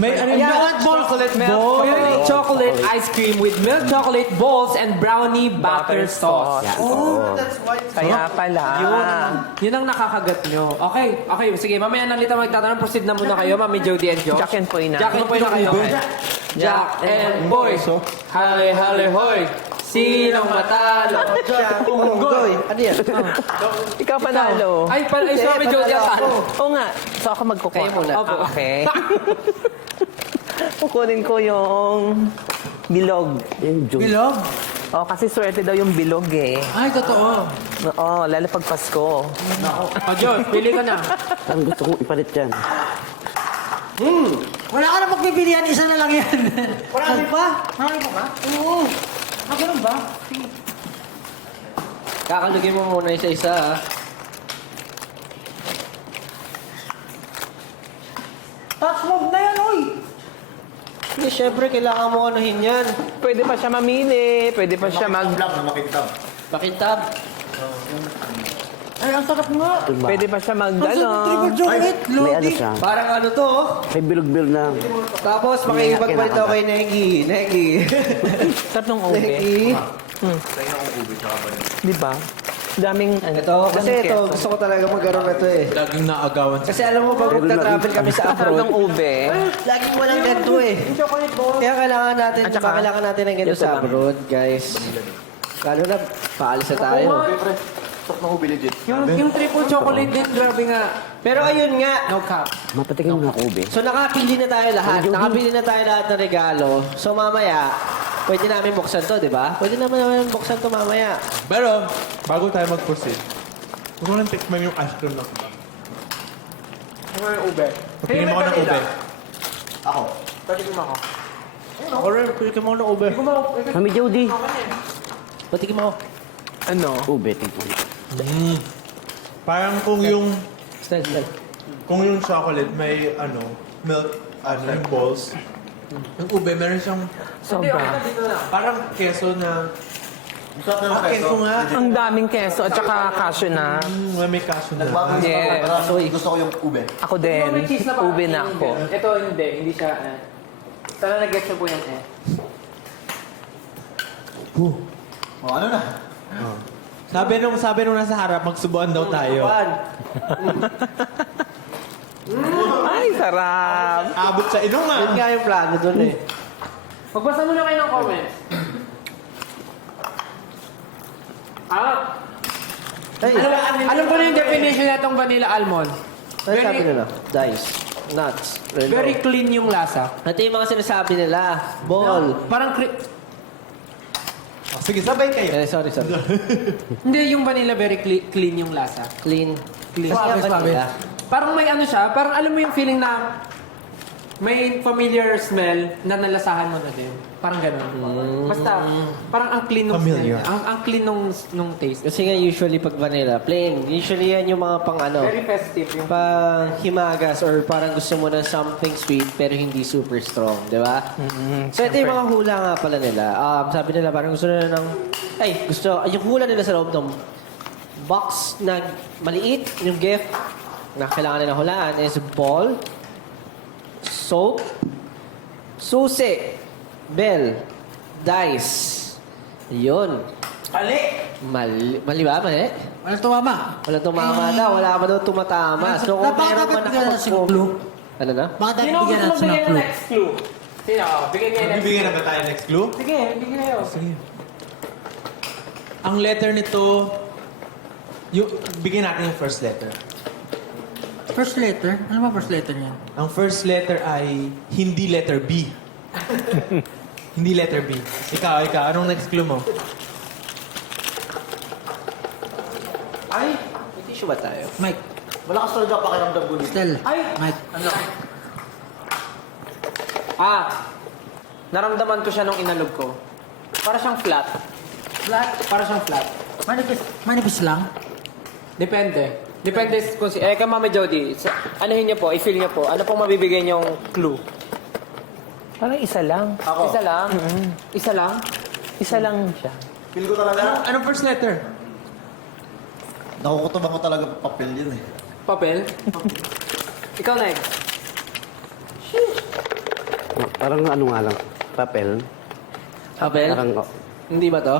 May ano yung chocolate ball. Milk chocolate ice cream with milk chocolate balls and brownie butter sauce. Oh, kaya pala. Yun ang nakakagat nyo. Okay, sige, mamaya nang lita magtatanong. Proceed na muna kayo, Mami Jody and Josh. Jack and Poy na. Jack and Poy na kayo. Jack and Poy. Hale, hale, hoy. Sinong matalo? Unggoy. Ano yan? Ikaw panalo. Ay, si Mami Jody ang talo. Oo nga. So ako magkukuha. Kayo muna. Ah, okay. Kukunin ko yung bilog. Yung juice. Bilog? Oh, kasi swerte daw yung bilog eh. Ay, totoo. Oo, lalo pag Pasko. O, Josh, pili ka na. Ang gusto kong ipalit yan. Wala ka na magpipilian, isa na lang yan. Marami pa? Marami pa ba? Oo. Ganun ba? Kakalugin mo muna isa-isa ah. Touch move na yan, oy. Hindi, syempre kailangan mo anuhin yan. Pwede pa siya mamili. Pwede pa siya mag... lang na makintab. Pakintab. Ay, ang sarap nga. Diba? Pwede pa siya mag... Ang sarap Ano? triple chocolate, May ano loading. siya. Parang ano to oh. May bilog-bilog na. Tapos makikipagpalit ako kay Negi. Negi. Sarap ng ube. Negi. Di ba? Daming... Ito, kasi daming ito, keso. gusto ko talaga magkaroon nito eh. Laging naagawan. Kasi alam mo, pag magta-travel kami sa Sarap ng abroad, ube. laging walang ganito eh. Kaya kailangan natin, At saka, kailangan natin ng ganito ito sa lang. abroad, guys. Lalo na, paalis na tayo. Sok ng ube legit. Yung triple chocolate din, grabe nga. Pero ayun nga, No cap. Mapatikin mo na ako, ube. so nakapili na tayo lahat. Nakapili na tayo lahat ng regalo. So mamaya, pwede namin buksan to, di ba? Pwede naman buksan to mamaya. Pero, bago tayo mag-proceed, huwag mo lang tikman yung ice cream na ito. Ano yung ube? Tingin mo ko ng ube. Ako. Patikin mo ako. Ako rin, pili mo ng ube. Mami Jody. Patikin mo. Ano? Ube, tingnan. Parang kung yung Style. chocolate may milk, yung balls. Yung ube, meron siyang Sobra. parang keso na... keso nga. Ang daming keso at saka cashew na. May cashew na. Nagbago Yes. gusto ko yung ube. Ako din. Ube na ako. Ito hindi siya. Sana nag-get siya po yan eh. Ano na? Sabi nung nasa harap, magsubuan daw tayo. Ay, sarap. Abot sa ilong Yun ah. nga yung plano dun eh. Magbasa muna kayo ng comments. Hey, Alam ko na yung definition na itong vanilla almond. ano sabi nila? Dice. Nuts. Relo. Very clean yung lasa. Ito yung mga sinasabi nila. Ball. Parang Sige, sabay kayo. Sorry. hindi, yung vanilla very clean yung lasa. Clean. Suave, suave. Parang may ano siya, parang alam mo yung feeling na may familiar smell na nalasahan mo na din. Parang gano'n. Basta, parang ang clean nung smell niya. Ang clean nung taste. Kasi nga usually pag vanilla, plain. Usually yan yung mga pang ano. Very festive yung Pang himagas or parang gusto mo na something sweet pero hindi super strong, di ba? So ito yung mga hula nga pala nila. Sabi nila parang gusto nila ng... yung hula nila sa loob ng box na maliit, yung gift na kailangan nila hulaan is ball, soap, susi, bell, dice. Yun. Mali ba? Mali? Wala tumama. Wala tumama daw. Wala pa daw tumatama. So kung meron man bigyan natin ng ako... clue. Ano na? Bakit Sino natin bigyan gusto natin ng magbigay ng clue? next clue? Sino? Bigyan niya next Bibigyan na ba tayo next clue? Sige, bigyan kayo. Ang letter nito, bigyan natin yung first letter. First letter? Ano ba first letter niya? Ang first letter ay hindi letter B. Hindi letter B. Ikaw, anong next clue mo? Ay! May tissue ba tayo? Mike. Wala ka talaga pakiramdam ko dito. Stel. Ay! Mike. Naramdaman ko siya nung inalog ko. Para siyang flat. Flat? Para siyang flat. Manifest lang? Depende. Depende kung si... kay Mama Jody, anuhin niyo po, i-feel niyo po. Ano pong mabibigay niyong clue? Parang isa lang. Ako? Isa lang? Isa lang? Isa lang siya. Feel ko talaga. Anong first letter? Nakukutubang ko talaga papel yun eh. Papel? Ikaw, Neg. Parang ano nga lang, papel. Papel? Parang, Hindi ba to?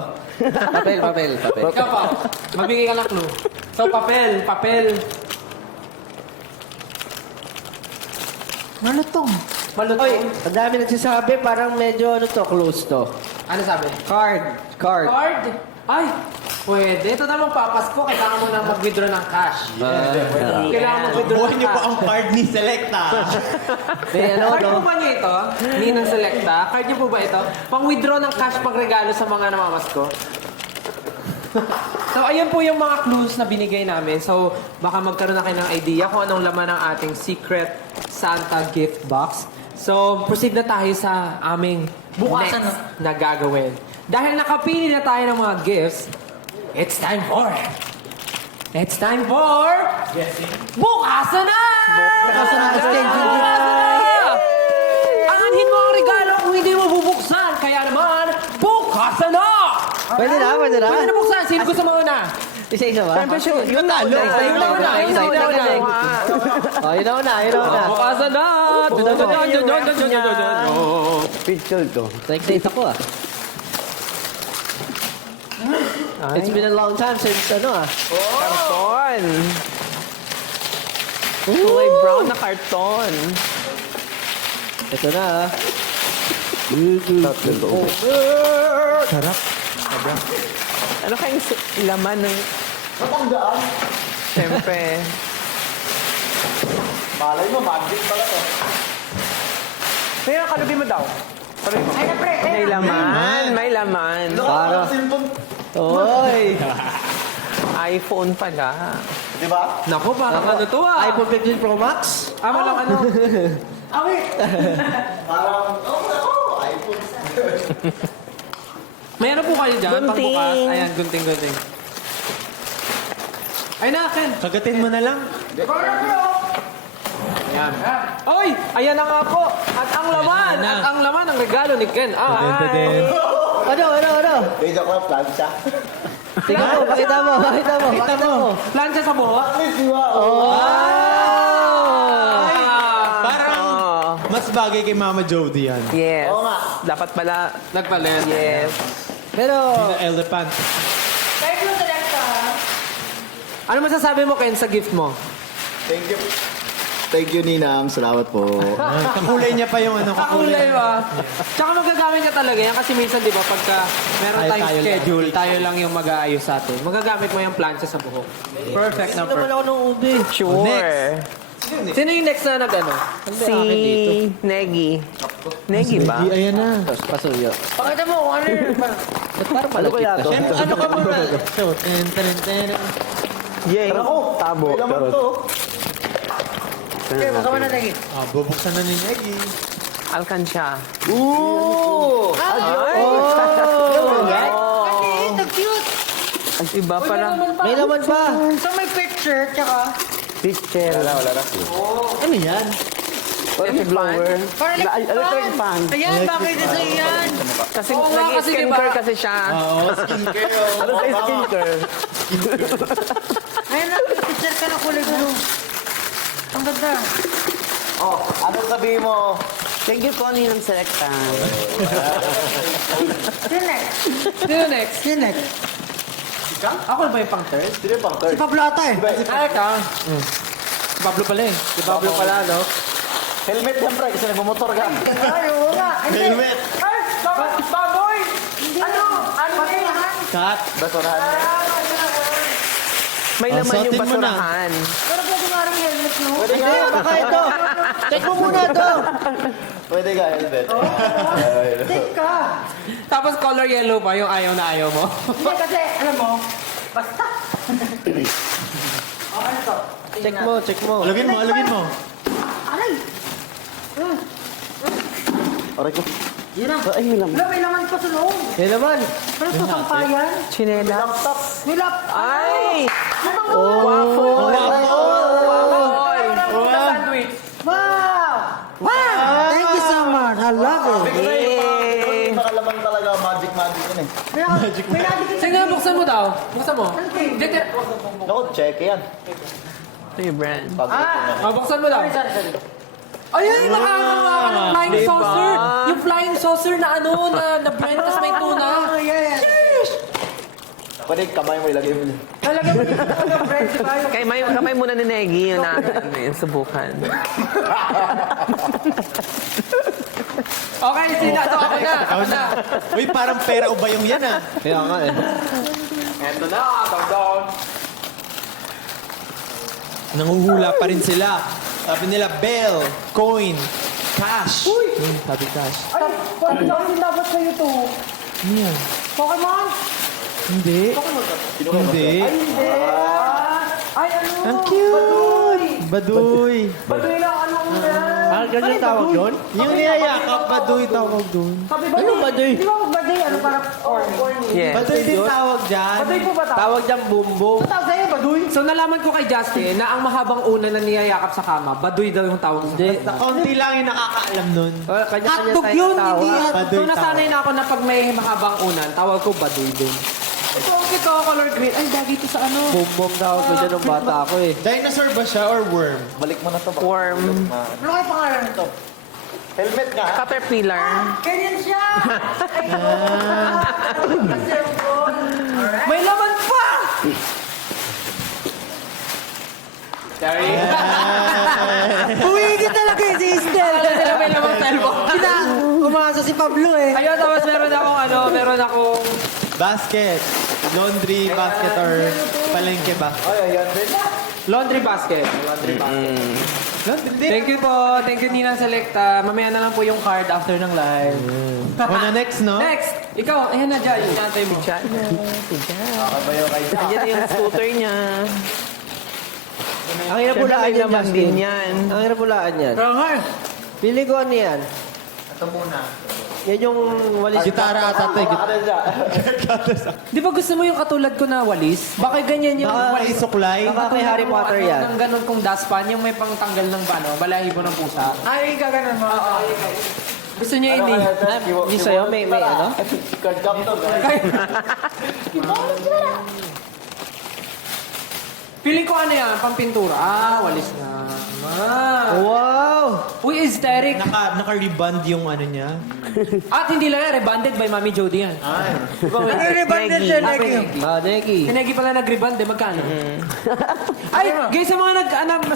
papel. Ikaw pa. Magbigay ka ng clue. So, papel. Malutong. Malutong. Oy, ang dami nagsasabi, parang medyo close to. Ano sabi? Card. Card? Ay! Pwede. Ito na magpapasko. Kailangan mo na mag-withdraw ng cash. Kailangan mag-withdraw Buhay ng niyo po cash. ang card ni Selecta. May ano, Card no? po ba niyo ito? Ninang Selecta? Card niyo po ba ito? Pang-withdraw ng cash pag-regalo sa mga namamasko? So, ayun po yung mga clues na binigay namin. So, baka magkaroon na kayo ng idea kung anong laman ng ating secret Santa gift box. So, proceed na tayo sa aming Bukasan next na gagawin. Dahil nakapili na tayo ng mga gifts, it's time for... Bukasan na! Bukasan na, extension gift. Aanhin mo ang regalo kung hindi mo bubuksan. Kaya naman, bukasan na! Pwede na. Pwede na buksan. Sino gusto mo una? Isa-isa ba? Siyempre, yun na. Yun na una. Oh, yun na una. Bukasan na! picture to. Na-excite ako ah. It's been a long time since Karton. Kulay brown na karton. Ito na ah. Sarap. Ano kayong laman ng... Matandaan. Siyempre. Malay mo, magic pala to. Kaya kalubi mo daw. May laman. Para. Oy! iPhone pala. Di ba? Naku, parang ano to ah. iPhone 15 Pro Max? Walang ano. Parang, iPhone. Mayroon po kayo dyan, Gunting. pangbukas. Ayan, gunting. Ay na, Ken. Kagatin mo na lang. Ayan. Oy! Ayan na nga po. At ang laman ng regalo ni Ken. Din. Ano? Medyo ko lang, plan siya. Tingnan mo, pakita mo. Plancha sa buhok. Parang mas bagay kay Mama Jody yan. Yes. Dapat pala. Nagpalit. Yes. Pero, The elephant. Ano masasabi mo, Ken, sa gift mo? Thank you. Thank you, Ninang. Salamat po. Kakulay niya pa yung ano, Kakulay ba? Tsaka magagamit ka talaga yan kasi minsan, di ba, pagka meron tayong Tayo lang. schedule, tayo lang yung mag-aayos sa atin. Magagamit mo yung plancha sa buhok. Perfect na Naman perfect. ako ng ube. Sure. Sino yung next na nag-ano? Si Negi. Negi ba? Ayan na. Pasuyo. Pakita mo kung ano yun. Parang malapit na. Ano ka muna? So, ten. Yay. Tabo. Pero Okay, magkawa na lagi. Bubuksan na ni Neggy. Alkansya. Ooh! Ito, cute. Ang iba parang May laman pa. So may picture, tsaka Picture. Ano yan? Parang blower. parang Electric fan. Ayan, bakit ito yan? kasi Oo nga, kasi nag-skincare diba? kasi siya. Ano sa skincare? Ayan na, picture ka na kulay blue. Ang ganda. Oh, anong sabihin mo? Thank you po, Ninang Selecta. Sino next? Sino next? Sino next? Ako ba yung pang third? Sino yung pang third? Si Pablo ata eh. Ah, ikaw. Si Pablo pala eh. Si Pablo pala, no? Helmet yan, pre, kasi nagmumotor ka. Ay, oo nga. Helmet. Ay, baboy! Ano? Ano yan? Cut. Basurahan. May laman yung suotin mo na. basurahan. Pero pwede nga rin helmet, no? Pwede nga. Baka ito. Check mo muna ito. Pwede nga, helmet. Take ka. Tapos color yellow pa yung ayaw na ayaw mo. Hindi kasi, alam mo, basta. Oh, ano to? Check mo. Alugin mo. Aray! Aray ko. Yun na. Ay, may laman. Wala, may laman pa sa loob. Yan naman. Pero ito, sampayan. Chinela. May laptop. Ay! Waffle. Sandwich. Wow! Wow! Thank you so much. I love it. Yay! Nakalaman talaga, magic yun eh. May nabigay Sige, buksan mo daw. Buksan mo. Dito. Naku, check yan. Ito yung brand. Buksan mo daw. Ayun, nakakawa ka ng flying saucer. Yung flying saucer na ano, na blend, tas may tuna. Pwede kamay mo ilagay mo. Talaga mo dito ng bread, di ba? Kamay muna ni Negi yun na yung subukan. Okay, sino? Ito, ako na. Uy, parang pera o bayong yan ah. Kaya nga eh. Eto na, countdown. Nanguhula pa rin sila. Sabi nila, bell, coin, cash. Sabi cash. Ay, pwede dapat sa'yo to. Ano yan? Pokemon? Hindi. Hindi. Hindi. Ay, ano? Ang cute! Baduy. Baduy lang, ano una? Ah, ganyan tawag doon? Yung niyayakap, baduy tawag doon. Sabi ba? Ano baduy? Di ba baduy? Ano parang corny? Yes. Baduy din tawag dyan. Baduy po ba tawag? Tawag diyang bumbong. Ano tawag sa'yo, baduy? So nalaman ko kay Justin na ang mahabang una na niyayakap sa kama, baduy daw yung tawag sa Hindi. Kaunti lang yung nakakaalam nun. Kanya-kanya Hotdog tayo yun, tawag. hindi Baduy So nasanay na ako na pag may mahabang unan, tawag ko baduy din. Ito, color green. Ay, dagi ito sa ano. Bumbong tawag ko dyan nung bata ako eh. Dinosaur ba siya or worm? Balik mo na to. Worm. Ano kayo pangalan nito? Helmet nga. Caterpillar. Ganyan siya! May laman pa! Sorry. Uwigit talaga yung si Estel. Alam nila may laman cellphone. Umasa si Pablo eh. Ayun, tapos meron akong Basket. Laundry basket or palengke ba? laundry basket. Laundry basket. Laundry din. Thank you po. Thank you, Ninang Selecta. Mamaya na lang po yung card after ng live. Muna next, no? Next! Ikaw, ayan na dyan. Inantay mo. Diyan na. Diyan yung scooter niya. Ang hirap Siyempre hulaan may yan, laman Justin. din yan. Ang hirap hulaan yan. Pili ko ano yan. Ito muna. Yan yung walis. Gitara at ate. Di ba gusto mo yung katulad ko na walis? Baka ganyan yung Baka walis. isuklay. Baka kay Harry Potter yan. Ng ganun kong dustpan, yung may pangtanggal ng balahibo ng pusa. Ay, gaganon mo. Gusto niya hindi. Yung sa'yo, may ano? Card captor. Feeling ko ano yan, pampintura. Ah, walis na. Wow! Uy, aesthetic. Naka-reband yung ano niya. At hindi lang yan, rebanded by Mami Jody yan. Ano yung rebanded siya, Neki? Neki. Si Negi pala nag-reband, magkano? Ay, guys, sa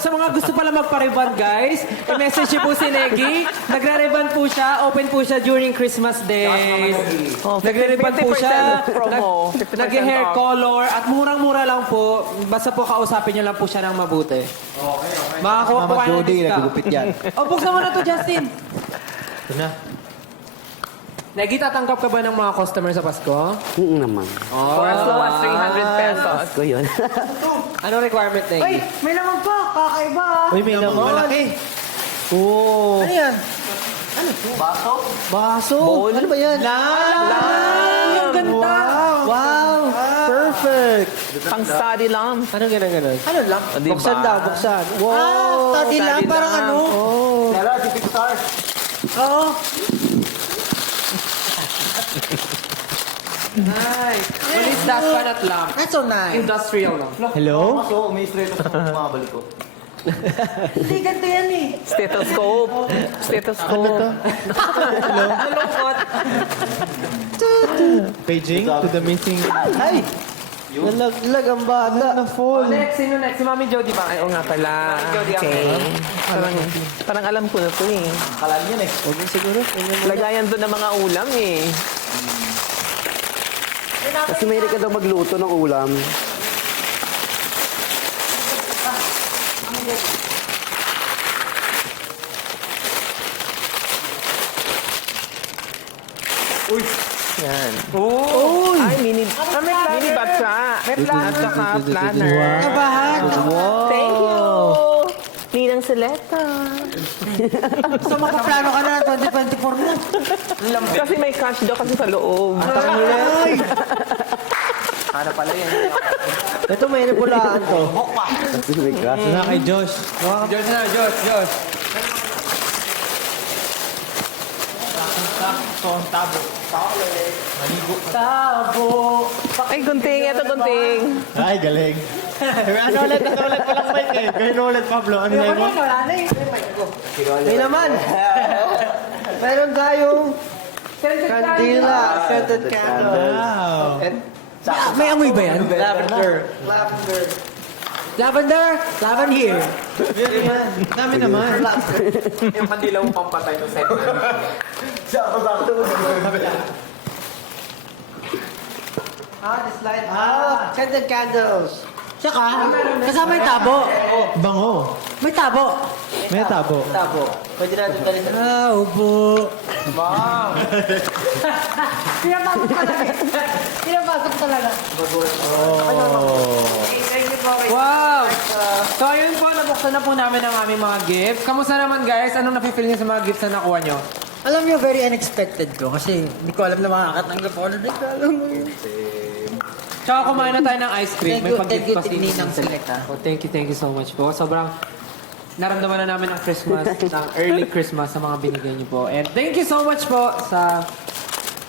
mga gusto pala magpa-reband, guys, i-message niyo po si Negi. Nagre-reband po siya, open po siya during Christmas days. Nagre-reband po siya, 50% promo, 50% nag-hair off. color, at murang-mura lang po. Basta po kausapin niyo lang po siya ng mabuti. Okay. Makakuha po Mama kayo ng Jody, discount. nagugupit yan. O, buksan mo na to, Justin. Ito na. Negi, tatanggap ka ba ng mga customer sa Pasko? Naman. For as low as 300 pesos. Ko yun. Anong requirement, Ay, Neki? may laman pa. Kakaiba. Uy, may naman. Malaki. Oo. Ano yan? Baso? Ano ba yan? Ang ganda! Wow! Perfect! Pang study lang. Anong ganun? Ano lang? Diba? Buksan daw, buksan. Wow! Study lang, parang lang. ano. Lalo, si Pixar. Oo. Nice. What is that panat lamp? That's so nice. Industrial lang. Hello? So, may straight up sa mga balik ko. Hindi ganito yan eh. Stethoscope. Stethoscope. Paging to the missing... Ay! Nalaglag ang bata. Oh, next, sino next? Si Mami Jody ba? Ay, oo nga pala. Okay. Parang alam ko na to eh. Kalan yan eh. Huwag yun siguro. Lagayan doon ng mga ulam eh. Kasi mahilig ka daw magluto ng ulam. Yan. Oh! Ay, mini batsa. May planner. At saka planner. Kabahan. Thank you! Ninang Seleta. So, makaplano ka na ng 2024 na. Kasi may cash daw kasi sa loob. Ano pala yan? Ito may nabulaan to. Ito na kay Josh. Josh na, Josh. Tabo. Ay, gunting. Ito, gunting. Ay, galing. Ano ulit walang mic eh. Gawin ulit, Pablo. Ano na yun? Wala na eh. May naman. Meron tayong kandila. Scented candle. Wow. And May amoy ba yan? lavender. Lavender? Lavender here. Dami naman. Yung kandilaw pampatay to set. This light. Scented candles. Tsaka, kasama yung tabo. Bango. May tabo. May tabo. Tabo. Pwede natin balikan. Ah, upo. Pinapasok talaga. Wow! So, ayun po, nabuksan na po namin ang aming mga gifts. Kamusta naman, guys? Anong napipil niyo sa mga gifts na nakuha niyo? Alam niyo, very unexpected ko kasi hindi ko alam na makakatanggap ako na dito. Alam mo yun. Tsaka kumain na tayo ng ice cream. May Thank pag-gift you, pa si Ninang Select. Oh, thank you so much po. Sobrang naramdaman na namin ang Christmas, ng early Christmas sa mga binigay niyo po. And thank you so much po sa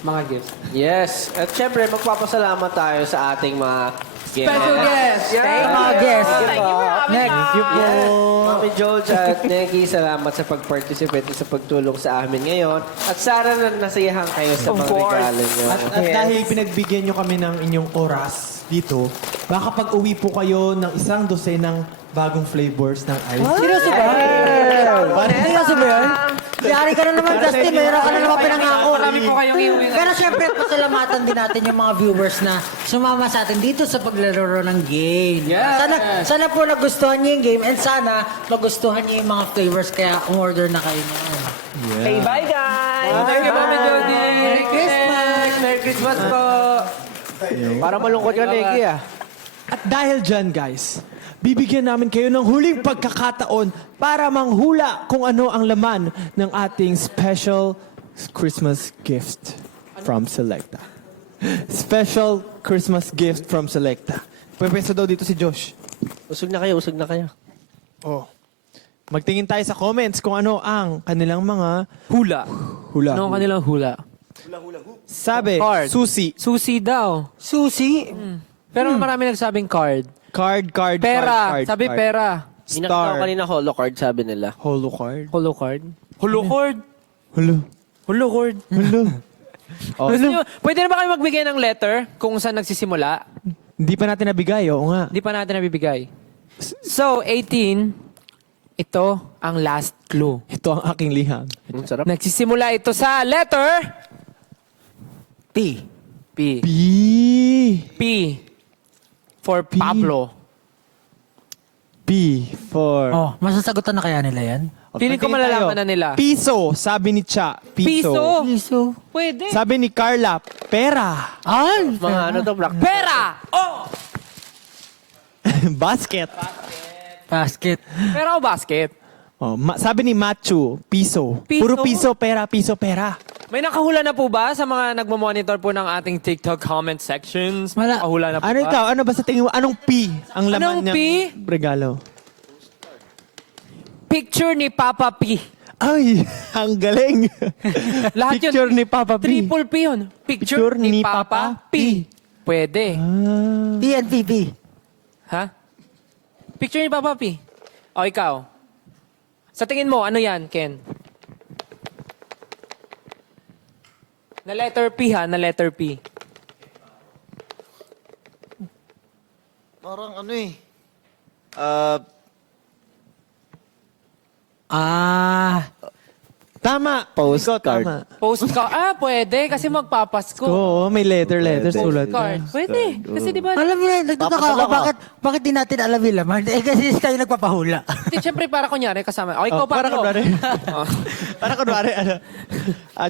mga gifts. Yes. At syempre, magpapasalamat tayo sa ating mga Special guest! Mga guests. Thank you for having us. Mami George at Neki, salamat sa pag-participate at sa pagtulong sa amin ngayon. At sana nasiyahan kayo sa Of mga course. regalo nyo. At dahil pinagbigyan nyo kami ng inyong oras dito, baka pag-uwi po kayo ng 1 dosenang bagong flavors ng ice. Seryoso ba? Seryoso ba yun? Yari ka na naman, Justin. Mayroon ka na naman pinangako. Marami po kayong iuwi na. Pero syempre, pasalamatan din natin yung mga viewers na sumama sa atin dito sa paglalaro ng game. Yes. Sana po nagustuhan niyo yung game and sana magustuhan niyo yung mga flavors kaya umorder na kayo niyan. Hey, bye guys! Thank you, Mami Jody! Merry Christmas! Merry Christmas po! Para malungkot ka, Neki, ah. At dahil dyan, guys, bibigyan namin kayo ng huling pagkakataon para manghula kung ano ang laman ng ating special Christmas gift from Selecta. Special Christmas gift from Selecta. Pwede daw dito si Josh. Usog na kayo, usog na kayo. Oh. Magtingin tayo sa comments kung ano ang kanilang mga Hula. hula. Ano ang kanilang hula? Sabi, Card. susi. Susi daw. Susi? Pero marami nagsabing card. Card. Pera. Sabi card. pera. Inakita ko Star. kanina holo card, sabi nila. Holo card. Holo card. Holo card. Holo. Holo card. Holo. Oh, Gusto nyo- Pwede na ba kayo magbigay ng letter kung saan nagsisimula? hindi pa natin nabigay, oo nga. Hindi pa natin nabibigay. So, 18, ito ang last clue. Ito ang aking liham. Ang sarap. Nagsisimula ito sa letter P. P. B. P. For P. Pablo. B for... Oh, masasagutan na kaya nila yan? Feeling ko Tingin malalaman tayo. na nila. Piso, sabi ni Cha. Piso. Piso. Pwede. Sabi ni Carla, pera. Ay! Mga ano to, black. Pera! Oh! Basket. Basket. Pera o basket? Oh, sabi ni Machu, piso. Piso? Puro piso, pera, piso, pera. May nakahula na po ba sa mga nagmamonitor po ng ating TikTok comment sections? May Wala. nakahula na po Ano ba? ikaw? Ano ba sa tingin mo? Anong P ang laman Anong niyang P? regalo? Picture ni Papa P. Ay, ang galing. Lahat yun. Picture ni Papa P. Triple P yun. Picture ni Papa P. Pwede. PNPP. Ha? Picture ni Papa P. O, ikaw. Sa tingin mo, ano yan, Ken? Na letter P ha, na letter P. Parang ano eh. Tama. Postcard. Ikaw, tama. Postcard. Pwede. Kasi magpapasko. Oo, may letter sulat. Postcard. Pwede. Kasi di ba, Alam mo, nagtataka ako, bakit di natin alam yung laman? Eh, kasi kayo nagpapahula. siyempre para kunyari kasama. O, ikaw Oh, para Pablo. kunwari. Para kunwari, ano.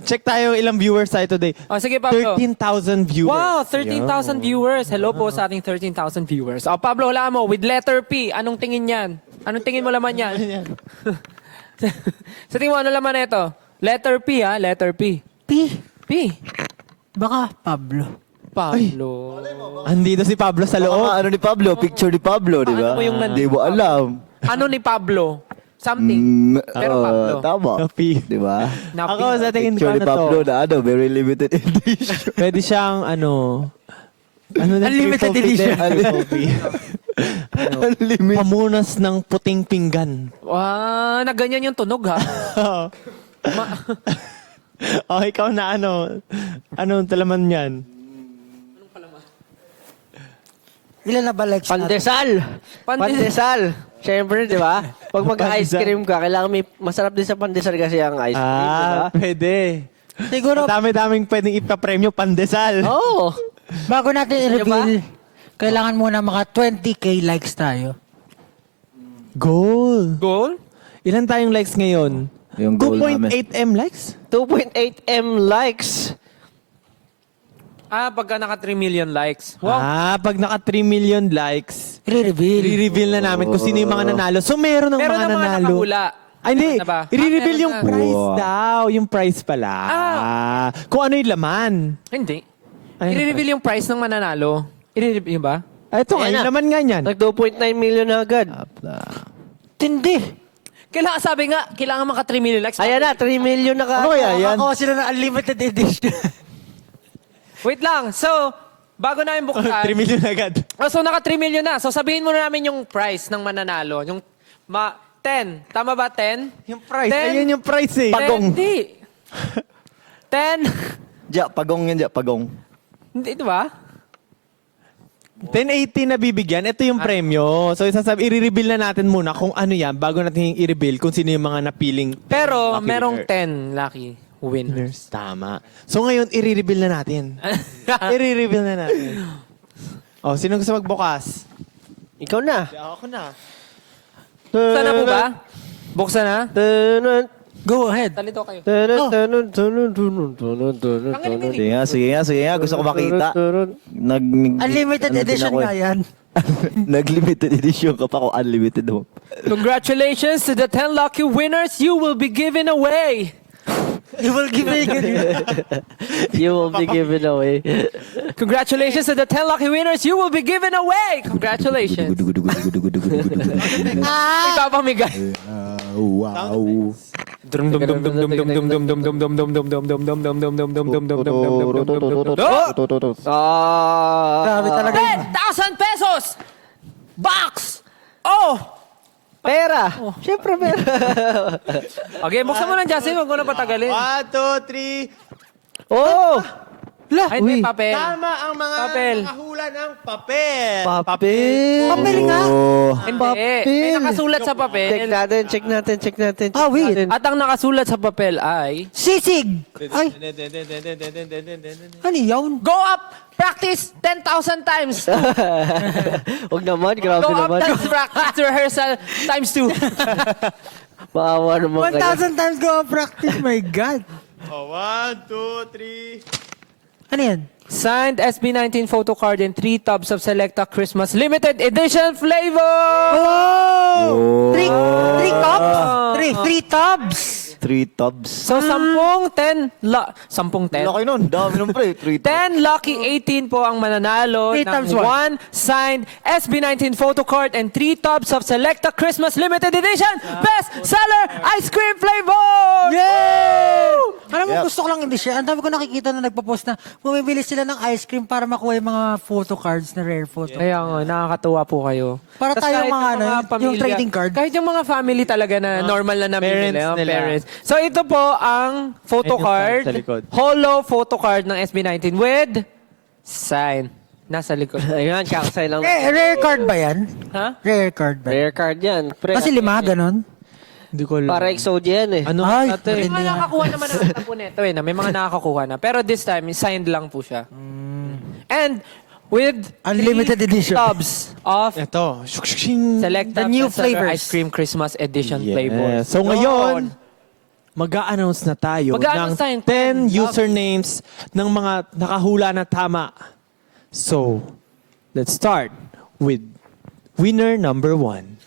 Check tayo ilang viewers tayo today. O, sige, Pablo. 13,000 viewers. Wow, 13,000 viewers. Hello po sa ating 13,000 viewers. O, Pablo, wala mo. With letter P, anong tingin yan? Anong tingin mo laman yan? Sa tingin mo, ano laman ito? Letter P, ha? Letter P. P. P. Baka Pablo. Pablo. Andito si Pablo sa loob. Ano ni Pablo? Picture ni Pablo, di ba? Ano mo yung nandito? Di mo alam. Ano ni Pablo? Something. Pero Pablo. Tama. Na P. Di ba? Na P. Ako sa tingin ko Picture ni ano Pablo to. na ano, very limited edition. Pwede siyang ano na Unlimited triple P din. edition. Triple P. Unlimited. Pamunas ng puting pinggan. Wow, na ganyan yung tunog, ha? Oh, ikaw na ano. Anong talaman yan? Ilan na ba likes natin? Pandesal! Pandesal! Siyempre, di ba? Pag mag-ice cream ka, kailangan may masarap din sa pandesal kasi ang ice cream, di ba? Pwede. Siguro, Dami-daming pwedeng ipapremyo pandesal. Oo. bago natin i-reveal, kailangan muna maka 20k likes tayo. Goal. Goal? Ilan tayong likes ngayon? Yung goal namin. 2.8M likes? 2.8M likes. Pagka naka 3 million likes. Wow. Pag naka 3 million likes, I-reveal. i-reveal na namin kung sino yung mga nanalo. So, meron ng Meron mga ng mga nanalo. nakahula. Ay, hindi. Meron na ba? I-reveal Meron yung na. prize Wow. daw. Yung prize pala. Kung ano yung laman. Hindi. Ay, I-reveal yung price ng mananalo. I-reveal ba? Ito nga, Ayan yung na. laman nga niyan. Nag 2.9 million na agad. Tindi. Kailangan, sabi nga, kailangan maka 3 million likes. Ayan na, 3 million na ka. Ano kaya yan? Nakakuha sila ng unlimited edition. Wait lang. So, bago namin 3 buksan. million agad. So, naka 3 million na. So, sabihin muna namin yung price ng mananalo. Yung 10. Tama ba? 10? Yung prize. 10? Ayun yung prize eh. Hindi. 10? Diya, pagong yan, diya, pagong. Hindi, di ba? 1080 na bibigyan. Ito yung premyo. So, i-reveal na natin muna kung ano yan bago natin i-reveal kung sino yung mga napiling Pero, lucky merong winner. 10 lucky winners. Tama. So, ngayon, i-reveal na natin. I-reveal na natin. Oh, sino gusto magbukas? Ikaw na. Ako na. Buksan na po ba? Buksan na? Go ahead. Talito kayo. Sige nga. Gusto ko makita. Unlimited ano din edition ako eh. nga yan. Nag-limited edition ka pa kung unlimited mo. Congratulations to the 10 lucky winners. You will be given away. You will give me You will be given away. Congratulations to the 10 lucky winners. You will be given away. Congratulations. Ipapamigay. Wow. Ah, Grabe talaga. 10,000 pesos! Box! Oh! Pera! pera. Siyempre pera. Okay, buksan mo ng Justin. Huwag mo na patagalin. 1, 2, 3. Oh! Ay, hindi, papel. Tama ang mga Papel. nakahula ng papel. Papel. Papel nga. Hindi. May nakasulat sa papel. Check natin. Ah, wait. At ang nakasulat sa papel ay... Sisig! Ay, ano yun? Go up! Practice 10,000 times. Huwag naman, grabe Go up, naman. dance practice rehearsal times 2. Maawa naman kayo. 1,000 times go practice, my God. 1, 2, 3. Ano yan? Signed SB19 photo card and 3 tubs of Selecta Christmas Limited Edition flavor! Oh! Three cups? Three tubs? 3 tubs. So, 10, 10. Laki nun. Dami nun pre. 3 tubs. 10 lucky 18 po ang mananalo Three ng times one. 1 signed SB19 photo card and 3 tubs of Selecta Christmas Limited Edition Best Seller Ice Cream Flavor! Yay! Alam mo, Yep. gusto ko lang hindi siya. Ang dami ko nakikita na nagpa-post na bumibili sila ng ice cream para makuha yung mga photo cards na rare photo. Kaya nga, nakakatuwa po kayo. Para Tas tayo kahit mga yung ano, yung trading card. Kahit yung mga family talaga na normal na namimili, parents mga nila. parents. So ito po ang photo Yan yung card, sign sa likod. holo photo card ng SB19 with sign. Nasa likod. Ayan, kakasay lang. Rare card ba yan? Ha? Rare card ba? Rare card yan. Pre, Kasi 5, ganon. Hindi ko alam. para exodia yan eh. Ano Ay, natin? May mga nakakuha naman na po nito eh. May mga nakakakuha na. Pero this time, signed lang po siya. And with Unlimited 3 edition. tubs of Ito. Shukshuksing. Selecta The new Best Seller flavors. Ice Cream Christmas Edition Yeah. flavors. So ngayon, mag-a-announce na tayo Mag-a-announce ng tayo. 10 usernames ng mga nakahula na tama. So, let's start with winner number 1.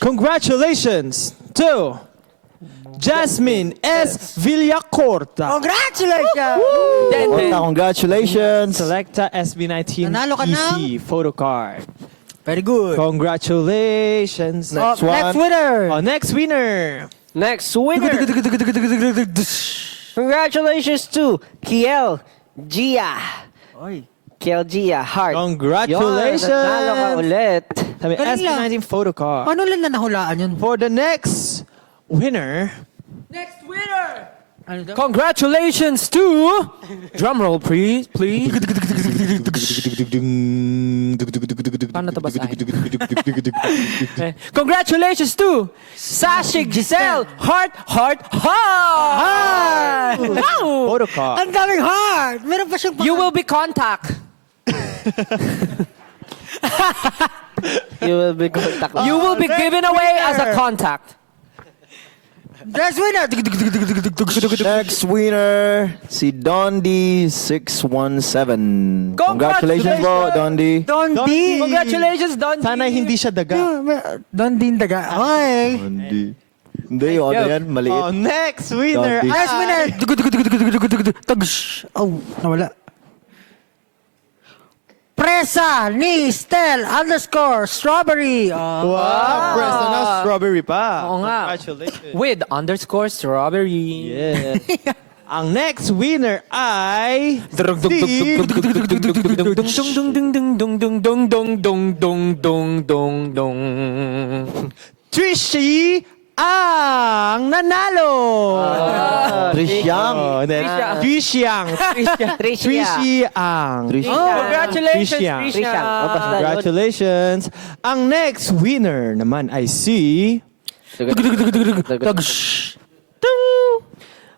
Congratulations to Jasmine S. Villacorta. Congratulations! Then, Congratulations. Selecta SB19 Nanalo ka EC photo card. Very good. Congratulations. Next one. Next winner! Oh, next winner. Next winner. Congratulations to Kiel Gia. Oy. Kiel Gia Heart. Congratulations. Yun, nanalo ka ulit. Sabi, Galing lang. SB19 photo card. Paano lang na nahulaan yun? For the next winner, next winner! Ano daw? Congratulations to... Drum roll, please. Paano ito basahin? Congratulations to Sashig Giselle Heart. Wow! photo card. Ang daming heart! Meron pa siyang You will be contact. You will be contact. You will be given away as a contact. Next winner! Next winner, si Dondi617. Congratulations po, Dondi. Don D! Congratulations, Don. Sana hindi siya daga. Don Din Daga. Okay. Dondi. Hindi, yung ano yan, maliit. Oh, next winner. Dondi. Next winner! Oh, nawala. Presa ni Stel _strawberry. Wow, presto na strawberry pa. Oo nga. Congratulations. With _strawberry. Yeah. Ang next winner ay Trishy ang nanalo. Trisyang. Oh, then, Trishyang. Trishy ang. Congratulations, Trisha. Trisha. Oh, basta yun. Congratulations. Ang next winner naman ay si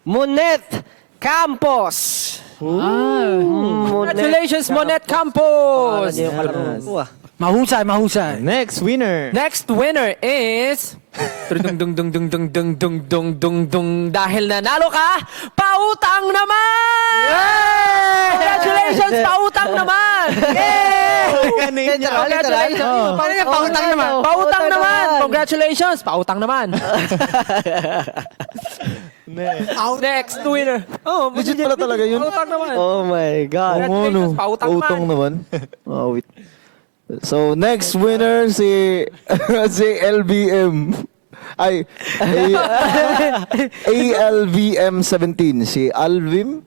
Monet Campos. Congratulations, Monet Campos. Mahusay, mahusay. next winner. Next winner is... Dahil nanalo ka, pautang naman! Congratulations, pautang naman! Congratulations! Paano niya pautang naman? Pautang naman! Congratulations, pautang naman! Next winner. Oh, Legit pala talaga yun. pautang naman. Oh my God. Congratulations, pautang Utang naman. naman. Oh, wait. So, next winner si si LBM. Ay, ALVM 17. Si Alvim?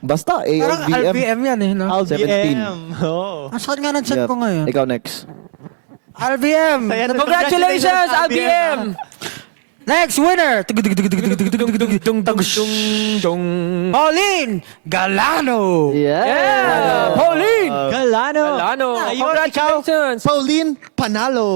Basta, Parang ALVM. RPM yan eh, no? 17. Oh. Ang sakit nga ng chat Yeah. ko ngayon. Ikaw next. RBM! Ayan, Congratulations, LBM! Next winner! Pauline Galano! Yeah! Pauline! Galano! Galano! Ayun, Congratulations! ikaw, Pauline Panalo.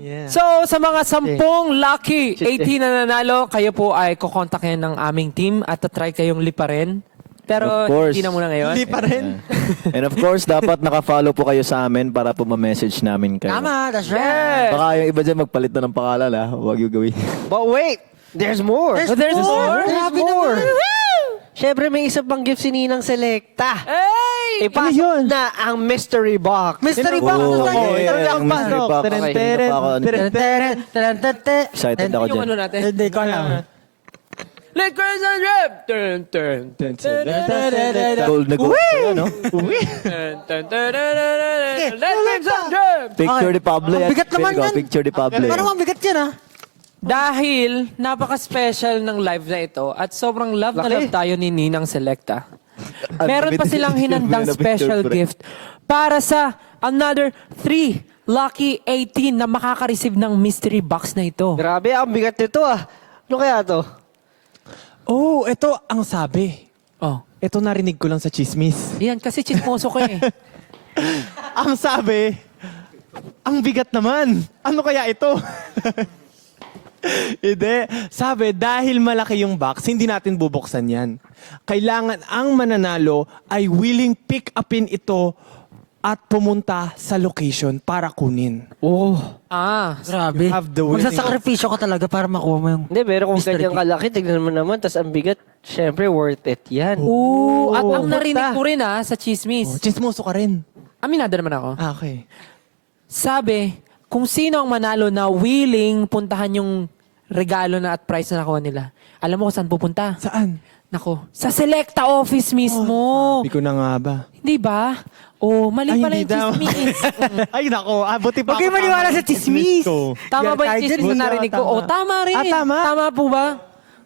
Yeah. So, sa mga 10 lucky 18 na nanalo, kayo po ay kukontakin ng aming team at try kayong liparin. Pero Of course. hindi na muna ngayon. Hindi pa rin. And of course, dapat naka-follow po kayo sa amin para po ma-message namin kayo. Tama, that's right. Baka yung iba dyan magpalit na ng pangalan ha. Huwag yung gawin. But wait, there's more. There's more? Grabe naman. Siyempre, may isa pang gift si Ninang Selecta. Hey! Ipasok yun? na ang mystery box. Mystery box. Oh, Oh, yeah. Ito ang mystery pasok. box. Teren, Okay, teren, hindi na pa teren, teren. Excited ako Yung dyan. ano natin? Hindi ko alam. Liquors and rap! Turn, turn, turn, turn, Gold na gold. Ano? turn, turn, turn, turn, Liquors and rap! Picture ni Pablo Ang yan. bigat naman Pwede ko, yan. Picture ni Pablo yan. Parang ang bigat yan, ah. Dahil napaka-special ng live na ito at sobrang love na love tayo ni Ninang Selecta. Meron pa silang hinandang special gift para sa another 3 lucky 18 na makaka-receive ng mystery box na ito. Grabe, ang bigat nito ah. Ano kaya to? Oh, ito ang sabi. Oh. Ito narinig ko lang sa chismis. Yan, kasi chismoso ka eh. Ang sabi, ang bigat naman. Ano kaya ito? Hindi. Sabi, dahil malaki yung box, hindi natin bubuksan yan. Kailangan ang mananalo ay willing pick upin ito at pumunta sa location para kunin. Grabe. You have the willing- Magsasakripisyo ka talaga para makuha mo yung... Hindi, pero kung Mystery ganyan kalaki, tignan mo naman, tas ang bigat, syempre worth it yan. Oo, at ang pupunta. narinig ko rin sa Oh, chismis. chismoso ka rin. Aminado naman ako. Ah, okay. Sabi, kung sino ang manalo na willing puntahan yung regalo na at prize na nakuha nila, alam mo kung saan pupunta? Saan? Nako, sa Selecta office mismo. Hindi ko na nga ba. Hindi ba? Oh, mali Ay, pala hindi yung daw. chismis. Ay, nako. Buti pa Huwag kayo ako maniwala tama sa chismis. ko. Tama ba yung Kahit chismis dyan, na narinig ko? tama. Oh, tama rin. Ah, tama? Tama po ba?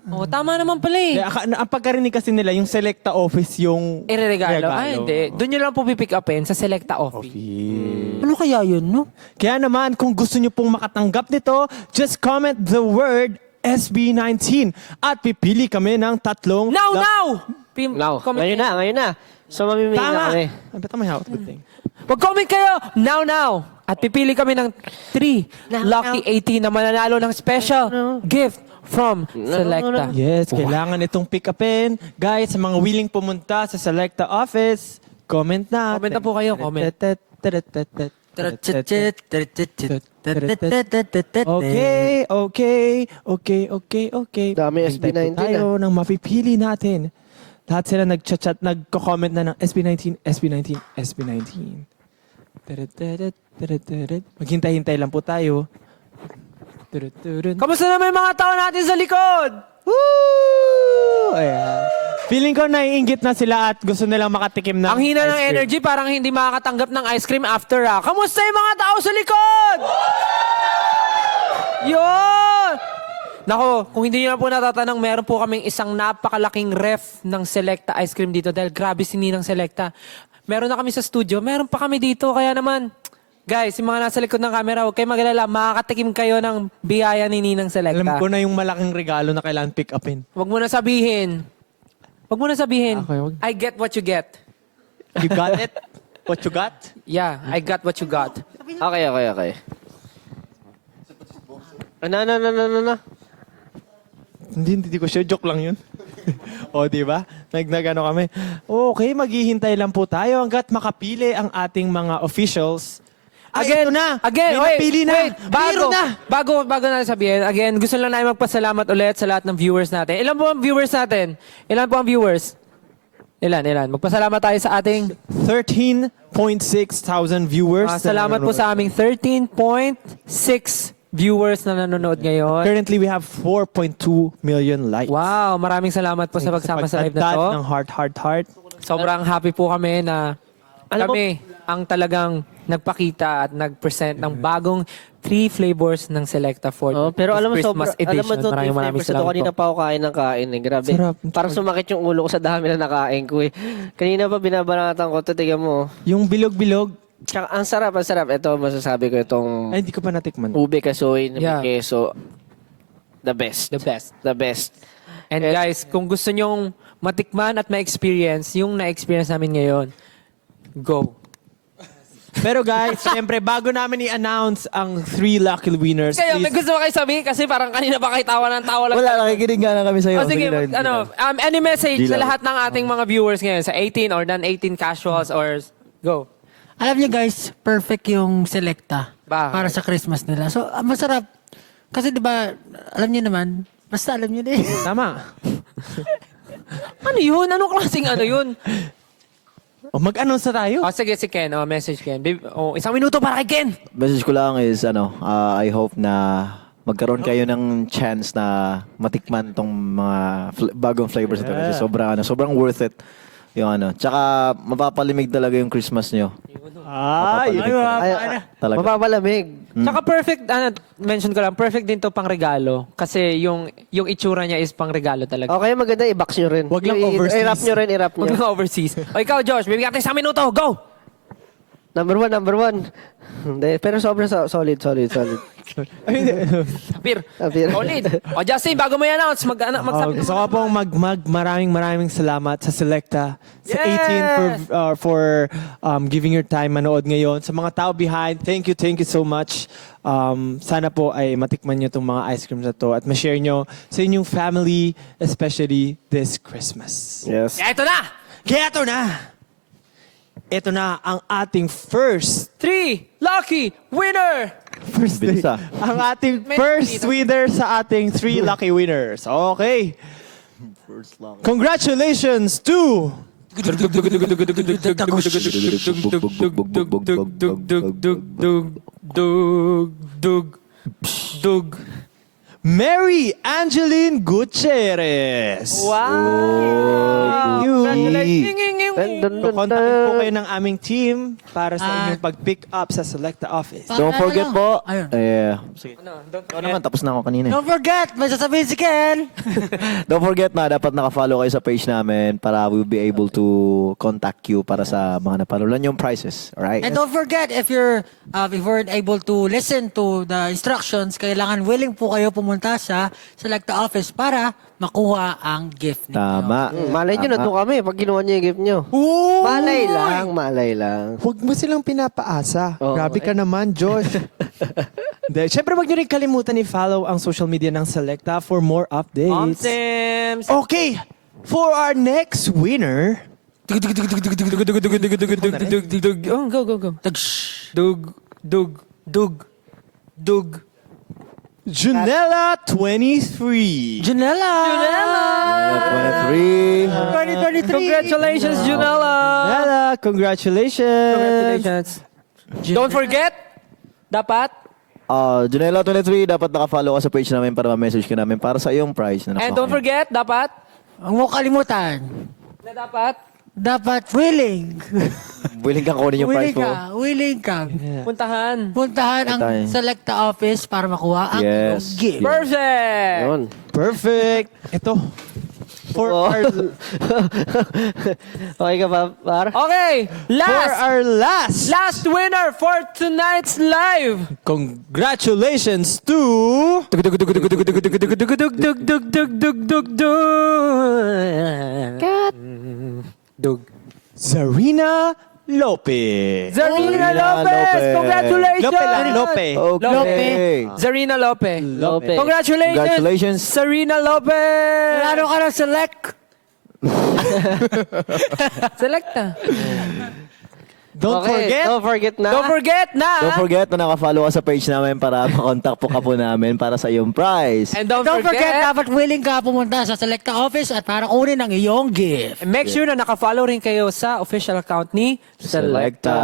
Oh, tama naman pala eh. Ang pagkarinig kasi nila, yung Selecta office yung... Ireregalo? Ay, hindi. Doon nyo lang po pipick upin sa Selecta office. Ano kaya yun, no? Kaya naman, kung gusto nyo pong makatanggap nito, just comment the word SB19 at pipili kami ng tatlong... Now! Now, Comment ngayon na. So, mamimili na Tama! kami. I bet may hawak. Good thing. Mag-comment kayo now! At pipili kami ng 3 lucky 18 na mananalo ng special gift from Selecta. Yes, kailangan itong pick upin. Guys, sa mga willing pumunta sa Selecta office, comment na. Comment na po kayo, comment. Okay. Dami Hintay po SB19 tayo ng mapipili natin. Lahat sila nagchat-chat, nagko-comment na ng SB19. Maghintay-hintay lang po tayo. Kamusta naman yung mga tao natin sa likod? Woo! Ayan. Feeling ko naiinggit na sila at gusto nilang makatikim ng Ang hina ice ng cream. energy, parang hindi makakatanggap ng ice cream after Kamusta yung mga tao sa likod? Yun! Nako, kung hindi nyo na po natatanong, meron po kaming isang napakalaking ref ng Selecta ice cream dito dahil grabe si Ninang Selecta. Meron na kami sa studio, meron pa kami dito, kaya naman, guys, yung mga nasa likod ng camera, huwag kayo magalala, makakatikim kayo ng biyaya ni Ninang Selecta. Alam ko na yung malaking regalo na kailangan pick upin. Huwag mo na sabihin. Huwag mo na sabihin. Okay, wag. I get what you get. You got it? What you got? Yeah, I got what you got. Okay. Ano? Hindi ko sure. Joke lang yun. O, di ba? Nagano kami. Okay, maghihintay lang po tayo hanggat makapili ang ating mga officials. Ito na! Again, May wait, napili na! wait. Biro na! Bago na sabihin, again, gusto lang namin magpasalamat ulit sa lahat ng viewers natin. Ilan po ang viewers natin? Ilan po ang viewers? Ilan? Magpasalamat tayo sa ating... 13.6 thousand viewers. na salamat po nanonood. sa aming 13.6 viewers na nanonood ngayon. Currently, we have 4.2 million likes. Wow, maraming salamat po sa pagsama sa live na to. Pagdadad ng heart. Sobrang happy po kami na Alam mo- kami ang talagang nagpakita at nag-present ng bagong 3 flavors ng Selecta for Oh, pero this alam mo, Christmas edition. Maraming ito salamat kanina po. pa ako kain ng kain eh. Grabe. Sarap. Parang sumakit yung ulo ko sa dami na nakain ko eh. Kanina pa binabanatan ko, ito, tignan mo. Yung bilog-bilog, Tsaka, ang sarap, ang sarap. Ito, masasabi ko itong Ay, hindi ko pa natikman. ube kasoy na Yeah. may keso. The best. The best. The best. And guys, kung gusto nyong matikman at ma-experience yung na-experience namin ngayon, go. Pero guys, syempre, bago namin i-announce ang 3 lucky winners, Kayo, may please, gusto ba kayo sabihin? Kasi parang kanina pa kayo tawa ng tawa lang. Wala, nakikinig nga lang kami sa'yo. Oh, sige, any message Di sa lang. lahat ng ating mga viewers ngayon, sa 18 or non-18 casuals or go. Alam niyo guys, perfect yung Selecta Bakit? para sa Christmas nila. So, masarap. Kasi 'di ba, alam niyo naman, basta alam niyo din. tama. Ano yun? Anong klaseng ano yun? O, mag-announce na tayo. Oh, sige, si Ken. Oh, message Ken. Isang minuto para kay Ken. Message ko lang is, I hope na magkaroon kayo ng chance na matikman tong mga bagong flavors na to. Kasi sobrang worth it. Yung Tsaka mapapalimig talaga yung Christmas nyo. Ay, Talaga. Mapapalamig. Tsaka perfect, mention ko lang, perfect din to pang regalo. Kasi yung itsura niya is pang regalo talaga. Okay, maganda i-box nyo rin. Wag lang overseas. I-wrap nyo rin, i-wrap Huwag nyo. na overseas. O ikaw, Josh, bibigyan natin isang minuto. Go! Number one. Hindi, pero sobrang solid. Sapir. Sapir. Solid. O Justin, bago mo i-announce, magsabi gusto ko pong maraming salamat sa Selecta, sa Yes! 18 for giving your time manood ngayon. Sa mga tao behind, thank you so much. Sana po ay matikman nyo itong mga ice creams na to at ma-share nyo sa inyong family, especially this Christmas. Yes. Kaya ito na! Kaya ito na ang ating first 3 lucky winner! Bilis ang ating May- first winner sa ating 3 lucky winners. Okay. Congratulations to Mary Angeline Gutierrez. Wow! Thank you. Kukontakin po kayo ng aming team para sa inyong pag-pick up sa Selecta office. Don't forget po. Ayun. Sige. Ikaw naman, tapos na ako kanina. Don't forget, may sasabihin si Ken. Don't forget na dapat naka-follow kayo sa page namin para we'll be able to contact you para sa mga napanulan yung prizes. Alright? And don't forget, if you weren't able to listen to the instructions, kailangan willing po kayo pumunta sa Selecta office para makuha ang gift ninyo. Tama. Malay nyo, nandun kami pag ginawa nyo yung gift nyo. Malay lang. Huwag mo silang pinapaasa. Oo. Grabe ka naman, Josh. Siyempre, wag nyo rin kalimutan i-follow ang social media ng Selecta for more updates. Sims! Okay, for our next winner, Oh, go. Dug. Junella 23. Janela! 23. 2023! Congratulations, Junella! Junella, congratulations. Congratulations. Don't forget, dapat, Junela 23, dapat naka-follow ka sa page namin para ma-message ka namin para sa iyong prize na and don't forget, dapat, Huwag mo kalimutan, dapat willing. Willing kang kunin yung prize mo. Willing ka. puntahan. Puntahan ang Puntahan. Selecta office para makuha ang iyong Yes. gift. Perfect! Yun. Perfect. Ito. For our Okay ka ba, Par? Okay, for last last. winner for tonight's live. Congratulations to Dug. Zarina Lopez. Zarina Lopez! Lopez. Congratulations! Lope lang, Lope. Okay. Zarina Lopez. Lope. Congratulations! Congratulations. Zarina Lopez! Lalo ka ng select. Selecta. Don't forget. Don't forget na. Don't forget na! Don't forget na naka-follow ka sa page namin para makontak po ka po namin para sa iyong prize. And don't Don't forget, forget, dapat willing ka pumunta sa Selecta office at para kunin ang iyong gift. make sure na naka-follow rin kayo sa official account ni Selecta.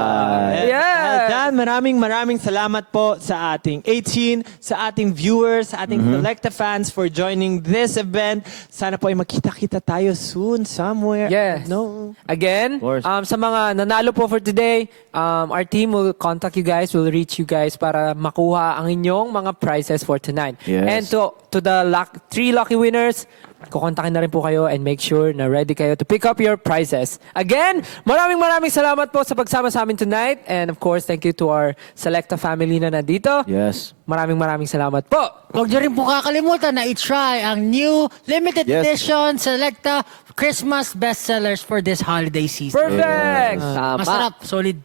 Yeah. Dan, maraming salamat po sa ating 18, sa ating viewers, sa ating Selecta fans for joining this event. Sana po ay makita-kita tayo soon somewhere. Yes. No. Again, Of course. sa mga nanalo po for today, our team will contact you guys, will reach you guys para makuha ang inyong mga prizes for tonight. Yes. And to the 3 lucky winners, kukontakin na rin po kayo and make sure na ready kayo to pick up your prizes. Again, maraming salamat po sa pagsama sa amin tonight. And of course, thank you to our Selecta family na nandito. Yes. Maraming salamat po. Huwag niyo rin po kakalimutan na i-try ang new limited Yes. edition Selecta Christmas bestsellers for this holiday season. Perfect! Tama. Masarap, solid.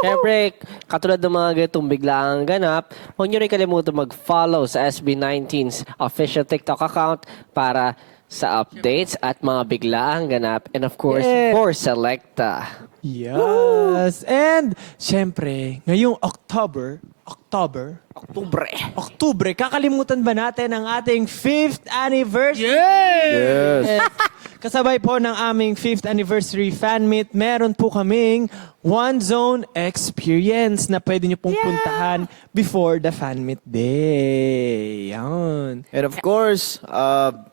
Siyempre, katulad ng mga ganitong biglaang ganap, huwag nyo rin kalimutan mag-follow sa SB19's official TikTok account para sa updates at mga biglaang ganap. And of course, for Selecta. Yes. And, syempre, ngayong October, kakalimutan ba natin ang ating 5th anniversary? Yes. Kasabay po ng aming 5th anniversary fan meet, meron po kaming One Zone experience na pwede nyo pong puntahan before the fan meet day. Yan. And of course,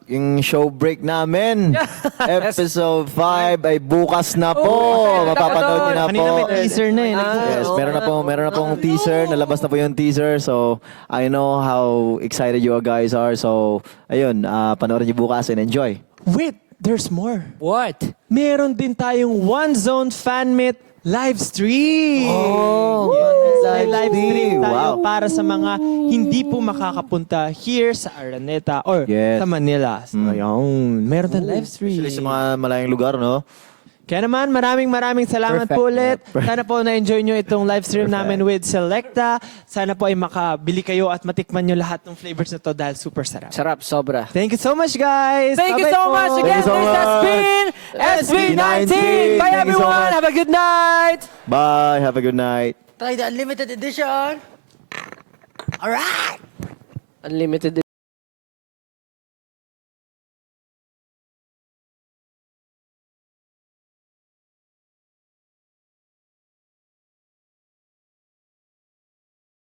yung show break namin, episode 5 ay bukas na po. Mapapanood nyo na po. Kanina may teaser na eh. Yes, meron na pong teaser. Nalabas na po yung teaser. So, I know how excited you guys are. So, ayun, panoorin nyo bukas and enjoy. Wait, there's more. What? Meron din tayong One Zone fan meet live stream. May live stream tayo Wow. para sa mga hindi po makakapunta here sa Araneta or Yes. sa Manila. So, yun. Meron tayong live stream. Especially sa mga malayang lugar, no? Kaya naman, maraming salamat po ulit. Sana po na-enjoy nyo itong live stream namin with Selecta. Sana po ay makabili kayo at matikman nyo lahat ng flavors na to dahil super sarap. Sarap, sobra. Thank you so much, guys. Thank you Bye-bye so po. much again. Thank you so This has much. been SB19. Bye Thank you so everyone. much. Have a good night. Bye. Have a good night. Try the unlimited edition. Alright! Unlimited